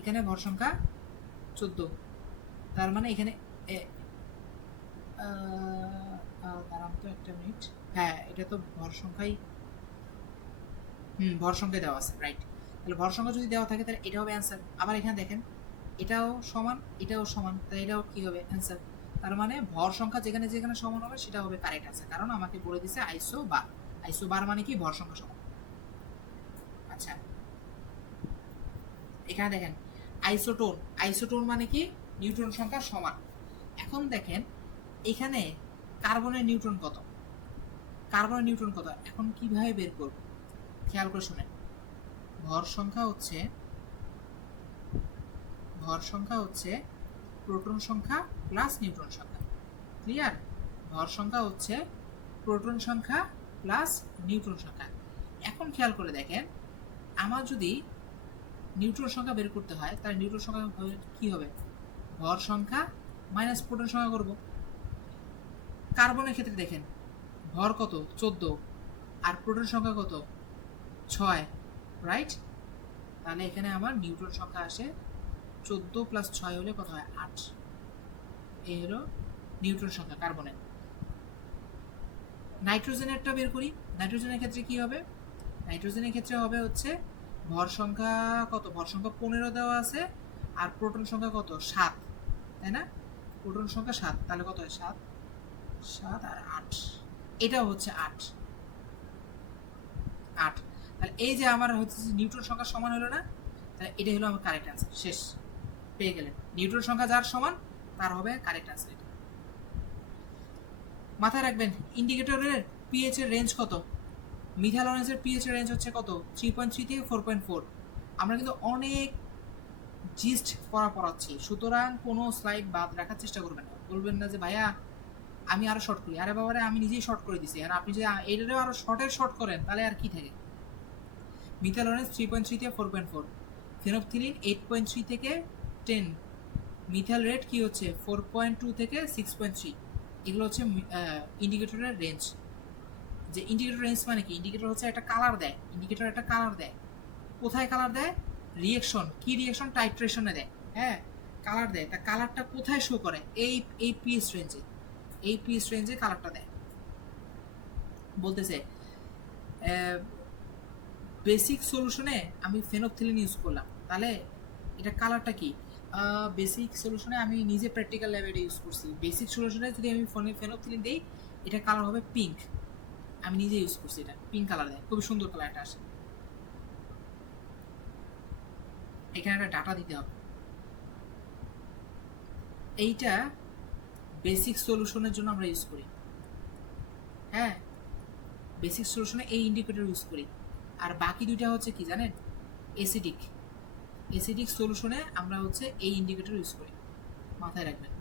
এখানে ভর সংখ্যা 14, তার মানে এখানে দাঁড়ান তো একটা মিনিট, হ্যাঁ এটা তো ভর সংখ্যাই, ভর সংখ্যা দেওয়া আছে, রাইট। তাহলে ভর সংখ্যা যদি দেওয়া থাকে তাহলে এটা হবে অ্যান্সার। আবার এখানে দেখেন এটাও সমান, এটাও সমান, তাই এটাও কি হবে অ্যান্সার। তার মানে ভর সংখ্যা যেখানে যেখানে সমান হবে সেটা হবে কারেক্ট অ্যান্সার, কারণ আমাকে বলে দিছে আইসোবার। আইসোবার মানে কি ভর সংখ্যা সমান। আচ্ছা, এখানে দেখেন আইসোটোন, আইসোটোন মানে কি নিউট্রন সংখ্যা সমান। এখন দেখেন এখানে কার্বনের নিউট্রন কত, কার্বনের নিউট্রন কত, এখন কিভাবে বের করব, খেয়াল করে শুনেন। ভর সংখ্যা হচ্ছে প্রোটন সংখ্যা প্লাস নিউট্রন সংখ্যা, ক্লিয়ার? ভর সংখ্যা হচ্ছে প্রোটন সংখ্যা প্লাস নিউট্রন সংখ্যা। এখন খেয়াল করে দেখেন, আমার যদি নিউট্রন সংখ্যা বের করতে হয়, তাহলে নিউট্রন সংখ্যা কি হবে, ভর সংখ্যা মাইনাস প্রোটন সংখ্যা করব। কার্বনের ক্ষেত্রে দেখেন ভর কত 14, আর প্রোটন সংখ্যা কত 6, রাইট? তাহলে এখানে আমার নিউট্রন সংখ্যা আসে 14 + 6 হলে কত হয় 8, এই হলো নিউট্রন সংখ্যা কার্বনের। নাইট্রোজেনেরটা বের করি, নাইট্রোজেনের ক্ষেত্রে কি হবে, নাইট্রোজেনের ক্ষেত্রে হবে হচ্ছে ভর সংখ্যা কত, ভর সংখ্যা 15 দেওয়া আছে, আর প্রোটন সংখ্যা কত 7, তাই না? প্রোটন সংখ্যা 7, তাহলে কত হয় 7, 7 আর 8, এটাও হচ্ছে 8, তাহলে এই যে আমার হচ্ছে নিউট্রন সংখ্যা সমান হলো না, তাহলে এটা হলো আমার কারেক্ট অ্যান্সার। শেষ, পেয়ে গেলেন, নিউট্রন সংখ্যা যার সমান তার হবে কারেক্ট অ্যান্সার। এটা মাথায় রাখবেন। ইন্ডিকেটরের পিএইচ এর রেঞ্জ কত, মিথাইল পিএইচ এর রেঞ্জ হচ্ছে কত 3.3 থেকে 4.4। আমরা কিন্তু অনেক জিস্ট পড়াচ্ছি, সুতরাং কোনো স্লাইড বাদ রাখার চেষ্টা করবেন না। বলবেন না যে ভাইয়া আমি আরো শর্ট করি, আরে বাবারে আমি নিজেই শর্ট করে দিছি, আর আপনি যদি এটারও আরো শর্ট করেন তাহলে আর কি থাকে। মিথাইল 3.3 থেকে 4.4, ফেনফথিলিন 8.3 থেকে 10, মিথাইল রেট কি হচ্ছে 4.2 থেকে 6.3, এগুলো হচ্ছে ইন্ডিকেটরের রেঞ্জ। যে ইন্ডিকেটর রেঞ্জ মানে কি, ইন্ডিকেটর হচ্ছে একটা কালার দেয়, ইন্ডিকেটর একটা কালার দেয়। কোথায় কালার দেয়? রিয়েকশন, কি রিয়েকশন? টাইট্রেশনে দেয়। হ্যাঁ, কালার দেয়। তা কালারটা কোথায় শো করে? এই পিএইচ রেঞ্জে, এই পিএইচ রেঞ্জে কালারটা দেয়। বলতেছে বেসিক সলিউশনে আমি ফেনোকথিলিন ইউজ করলাম, তাহলে এটা কালারটা কি? বেসিক সলিউশনে আমি নিজে প্র্যাকটিক্যাল ল্যাবে এটা ইউজ করছি। বেসিক সলিউশনে যদি আমি ফেনোকথিলিন দিই, এটা কালার হবে পিঙ্ক। আমি নিজে ইউজ করছি, এটা পিঙ্ক কালার দেয়, খুবই সুন্দর কালারটা আসে। এখানে একটা ডাটা দিতে হবে। এইটা বেসিক সলিউশনের জন্য আমরা ইউজ করি। হ্যাঁ, বেসিক সলিউশনে এই ইন্ডিকেটর ইউজ করি। আর বাকি দুইটা হচ্ছে কি জানেন? অ্যাসিডিক। অ্যাসিডিক সলিউশনে আমরা হচ্ছে এই ইন্ডিকেটর ইউজ করি, মাথায় রাখবেন।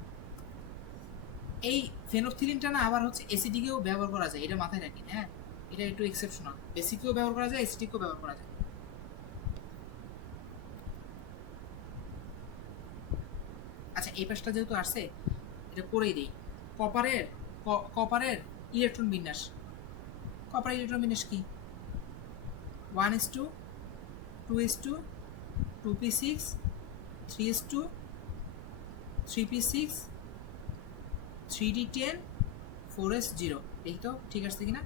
এই ফেনোকথিলিনটা না আবার হচ্ছে অ্যাসিডিকেও ব্যবহার করা যায়, এটা মাথায় রাখেন। হ্যাঁ, এটা একটু এক্সেপশনাল, বেসিকেও ব্যবহার করা যায়, অ্যাসিডিকেও ব্যবহার করা যায়। আচ্ছা, এই পাশটা যেহেতু আসছে, এটা করেই দিই। কপারের কপারের ইলেকট্রন বিন্যাস। কপারের ইলেকট্রন বিন্যাস কি? 1:2, 2:2, 2p6, 3:2, 3p6, 3d10, 4s0। দেখি তো ঠিক আছে কিনা।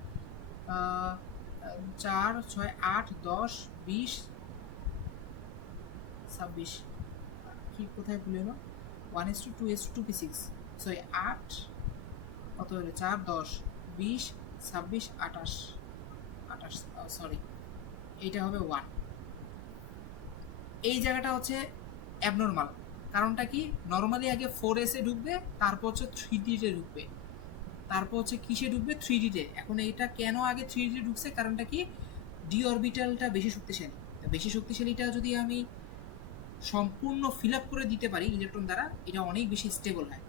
4, 6, 8, 10, 20, 26। কি কোথায় ভুলে গেল? 1:2, 2:2, 2p6, সরি 8 কত হলো? 4, 10, 20, 26, 28, 28, সরি এইটা হবে 1। এই জায়গাটা হচ্ছে অ্যাবনর্মাল। কারণটা কি? নর্মালি আগে 4s এ ঢুকবে, তারপর হচ্ছে 3d তে ঢুকবে, তারপর হচ্ছে কিসে ঢুকবে? 3d তে। এখন এইটা কেন আগে 3d তে ঢুকছে? কারণটা কি? ডি অরবিটালটা বেশি শক্তিশালী। বেশি শক্তিশালীটা যদি আমি সম্পূর্ণ ফিল আপ করে দিতে পারি ইলেকট্রন দ্বারা, এটা অনেক বেশি স্টেবল হয়,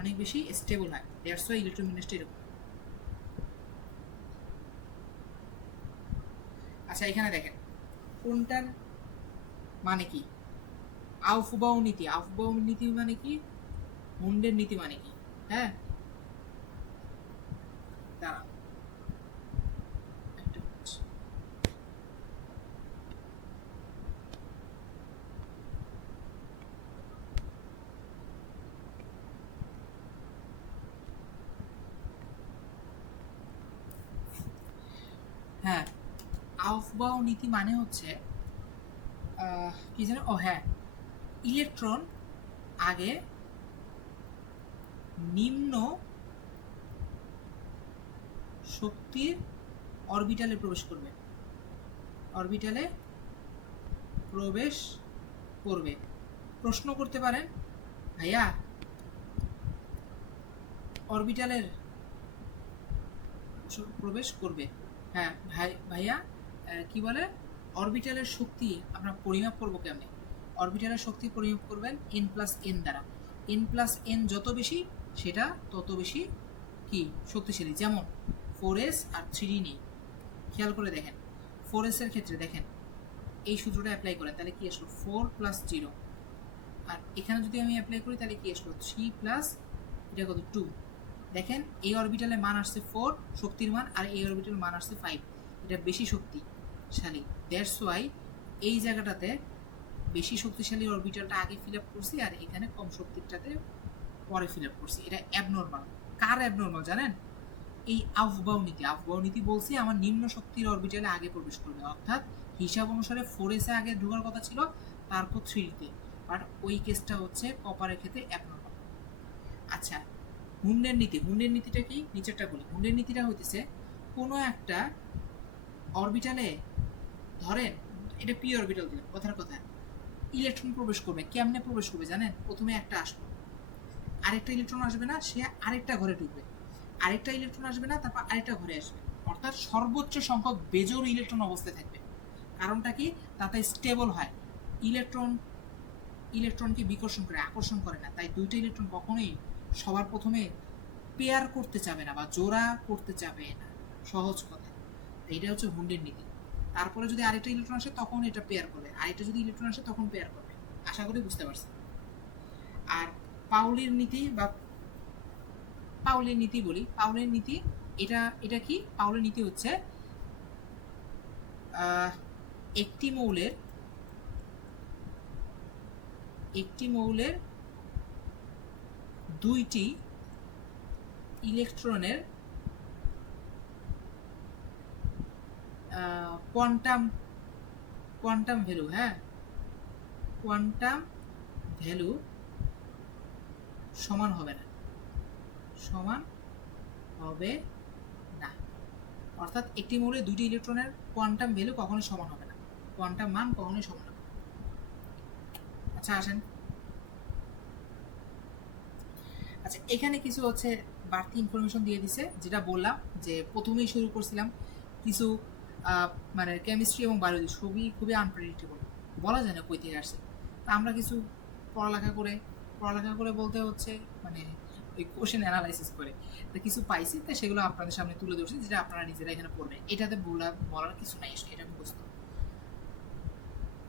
অনেক বেশি স্টেবল হয়। দ্যাটস ওয়াই ইলেকট্রন বিন্যাসটা এরকম। আচ্ছা, এখানে দেখেন কোনটার মানে কি? আউফবাউ নীতি। আউফবাউ নীতি মানে কি? মুন্ডের নীতি মানে কি? হ্যাঁ, দাঁড়ান একটা মিনিট। হ্যাঁ, আউফবাউ নীতি মানে হচ্ছে কি জানো? ও হ্যাঁ, ইলেকট্রন আগে নিম্ন শক্তির অরবিটালে প্রবেশ করবে, অরবিটালে প্রবেশ করবে। প্রশ্ন করতে পারেন, ভাইয়া অরবিটালের প্রবেশ করবে। হ্যাঁ ভাইয়া, কি বলে? অরবিটালের শক্তি আমরা পরিমাপ করবো কেমনে? অরবিটালের শক্তি পরিমাপ করবেন n+n দ্বারা। n+n যত বেশি, সেটা তত বেশি কি শক্তিশালী। যেমন 4s আর 3d নেই, খেয়াল করে দেখেন। 4s এর ক্ষেত্রে দেখেন এই সূত্রটা অ্যাপ্লাই করে, তাহলে কি আসলো? 4+0। আর এখানে যদি আমি অ্যাপ্লাই করি, তাহলে কি আসলো? 3+ এটা কত? 2। দেখেন এই অরবিটালে মান আসছে 4 শক্তির মান, আর এই অরবিটালের মান আসছে 5, এটা বেশি শক্তিশালী। দ্যাটস ওয়াই এই জায়গাটাতে বেশি শক্তিশালী অরবিটালটা আগে ফিল আপ করছি, আর এখানে কম শক্তিটাতে পরে ফিল আপ করছি। এটা অ্যাবনর্মাল। কার অ্যাবনর্মাল জানেন? এই আউফবাউ নীতি। আউফবাউ নীতি বলছি আমার নিম্ন শক্তির অরবিটালে আগে প্রবেশ করবে, অর্থাৎ হিসাব অনুসারে 4s এ আগে ঢোকার কথা ছিল, তারপর 3d তে। বাট ওই কেসটা হচ্ছে কপারের ক্ষেত্রে অ্যাবনর্মাল। আচ্ছা, হুন্ডের নীতি। হুন্ডের নীতিটা কি? নিচেরটা বলি। হুন্ডের নীতিটা হইতেছে কোনো একটা অরবিটালে, ধরেন এটা পি অরবিটাল দিলাম, কথার কথা, ইলেকট্রন প্রবেশ করবে। কেমনে প্রবেশ করবে জানেন? প্রথমে একটা আসলো, আরেকটা ইলেকট্রন আসবে না, সে আরেকটা ঘরে ঢুকবে, আরেকটা ইলেকট্রন আসবে না, তারপর আরেকটা ঘরে আসবে। অর্থাৎ সর্বোচ্চ সংখ্যক বেজোড় ইলেকট্রন অবস্থায় থাকবে। কারণটা কি? তাতে স্টেবল হয়। ইলেকট্রন ইলেকট্রনকে বিকর্ষণ করে, আকর্ষণ করে না। তাই দুইটা ইলেকট্রন কখনোই সবার প্রথমে পেয়ার করতে চাবে না বা জোড়া করতে চাবে না, সহজ কথা। এইটা হচ্ছে হুন্ডের নীতি। তারপরে যদি আরেকটা ইলেকট্রন আসে, তখন এটা পেয়ার করবে, আরেকটা যদি ইলেকট্রন আসে, তখন পেয়ার করবে। আশা করি বুঝতে পারছেন। আর পাউলির নীতি বা পাউলির নীতি বলি। পাউলির নীতি এটা এটা কি পাউলের নীতি হচ্ছে একটি মৌলের দুইটি ইলেকট্রনের কোয়ান্টাম ভ্যালু, হ্যাঁ, কোয়ান্টাম ভ্যালু সমান হবে না, অর্থাৎ একটি মৌলের দুটি ইলেকট্রনের কোয়ান্টাম ভ্যালু কখনোই সমান হবে না, কোয়ান্টাম মান কখনোই সমান হবে না। আচ্ছা আসেন, আচ্ছা এখানে কিছু হচ্ছে বাড়তি ইনফরমেশন দিয়ে দিছে, যেটা বললাম যে প্রথমেই শুরু করছিলাম কিছু মানে কেমিস্ট্রি এবং বায়োলজি খুবই আনপ্রেডিক্টেবল, বলা যায় না কই থেকে আসছে। তা আমরা কিছু পড়ালেখা করে বলতে হচ্ছে মানে ওই কোশ্চেন অ্যানালাইসিস করে তো কিছু পাইছি, তো সেগুলো আপনাদের সামনে তুলে ধরছি, যেটা আপনারা নিজেরা এখানে পড়বেন। এটাতে বলার কিছু নাই, এটা মুখস্থ।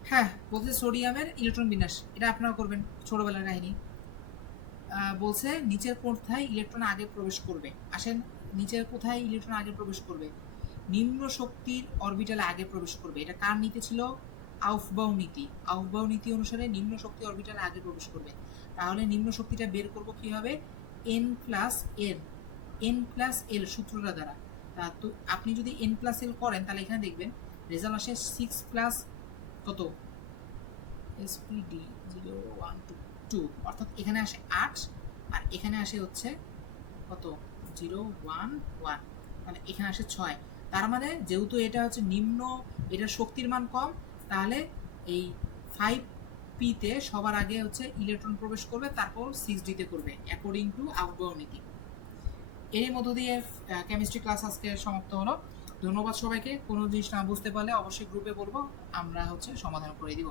হ্যাঁ, বলছে সোডিয়ামের ইলেকট্রন বিন্যাস, এটা আপনারা করবেন, ছোটবেলার কাহিনী। বলছে নিচের কোথায় ইলেকট্রন আগে প্রবেশ করবে। আসেন, নিচের কোথায় ইলেকট্রন আগে প্রবেশ করবে? নিম্ন শক্তির অরবিটালে আগে প্রবেশ করবে। এটা কার নীতি ছিল? আউফবাউ নীতি অনুসারে নিম্ন শক্তি অরবিটালে আগে প্রবেশ করবে। তাহলে নিম্ন শক্তিটা বের করব কিভাবে? n+l সূত্রটা দ্বারা। তো আপনি যদি n+l করেন তাহলে এখানে দেখবেন রেজাল্ট আসে 6+ কত SPD 012, অর্থাৎ এখানে আসে 8 আর এখানে আসে হচ্ছে কত 011, মানে এখানে আসে 6। তার মানে যেহেতু এটা হচ্ছে নিম্ন, এটার শক্তির মান কম, তাহলে এই 5p-তে সবার আগে হচ্ছে ইলেকট্রন প্রবেশ করবে, তারপর 6d-তে করবে, অ্যাকর্ডিং টু আউফবাউ নীতি। এর মধ্য দিয়ে কেমিস্ট্রি ক্লাস আজকে সমাপ্ত হলো। ধন্যবাদ সবাইকে। কোনো জিনিস না বুঝতে পারলে অবশ্যই গ্রুপে বলবো, আমরা হচ্ছে সমাধান করে দিব।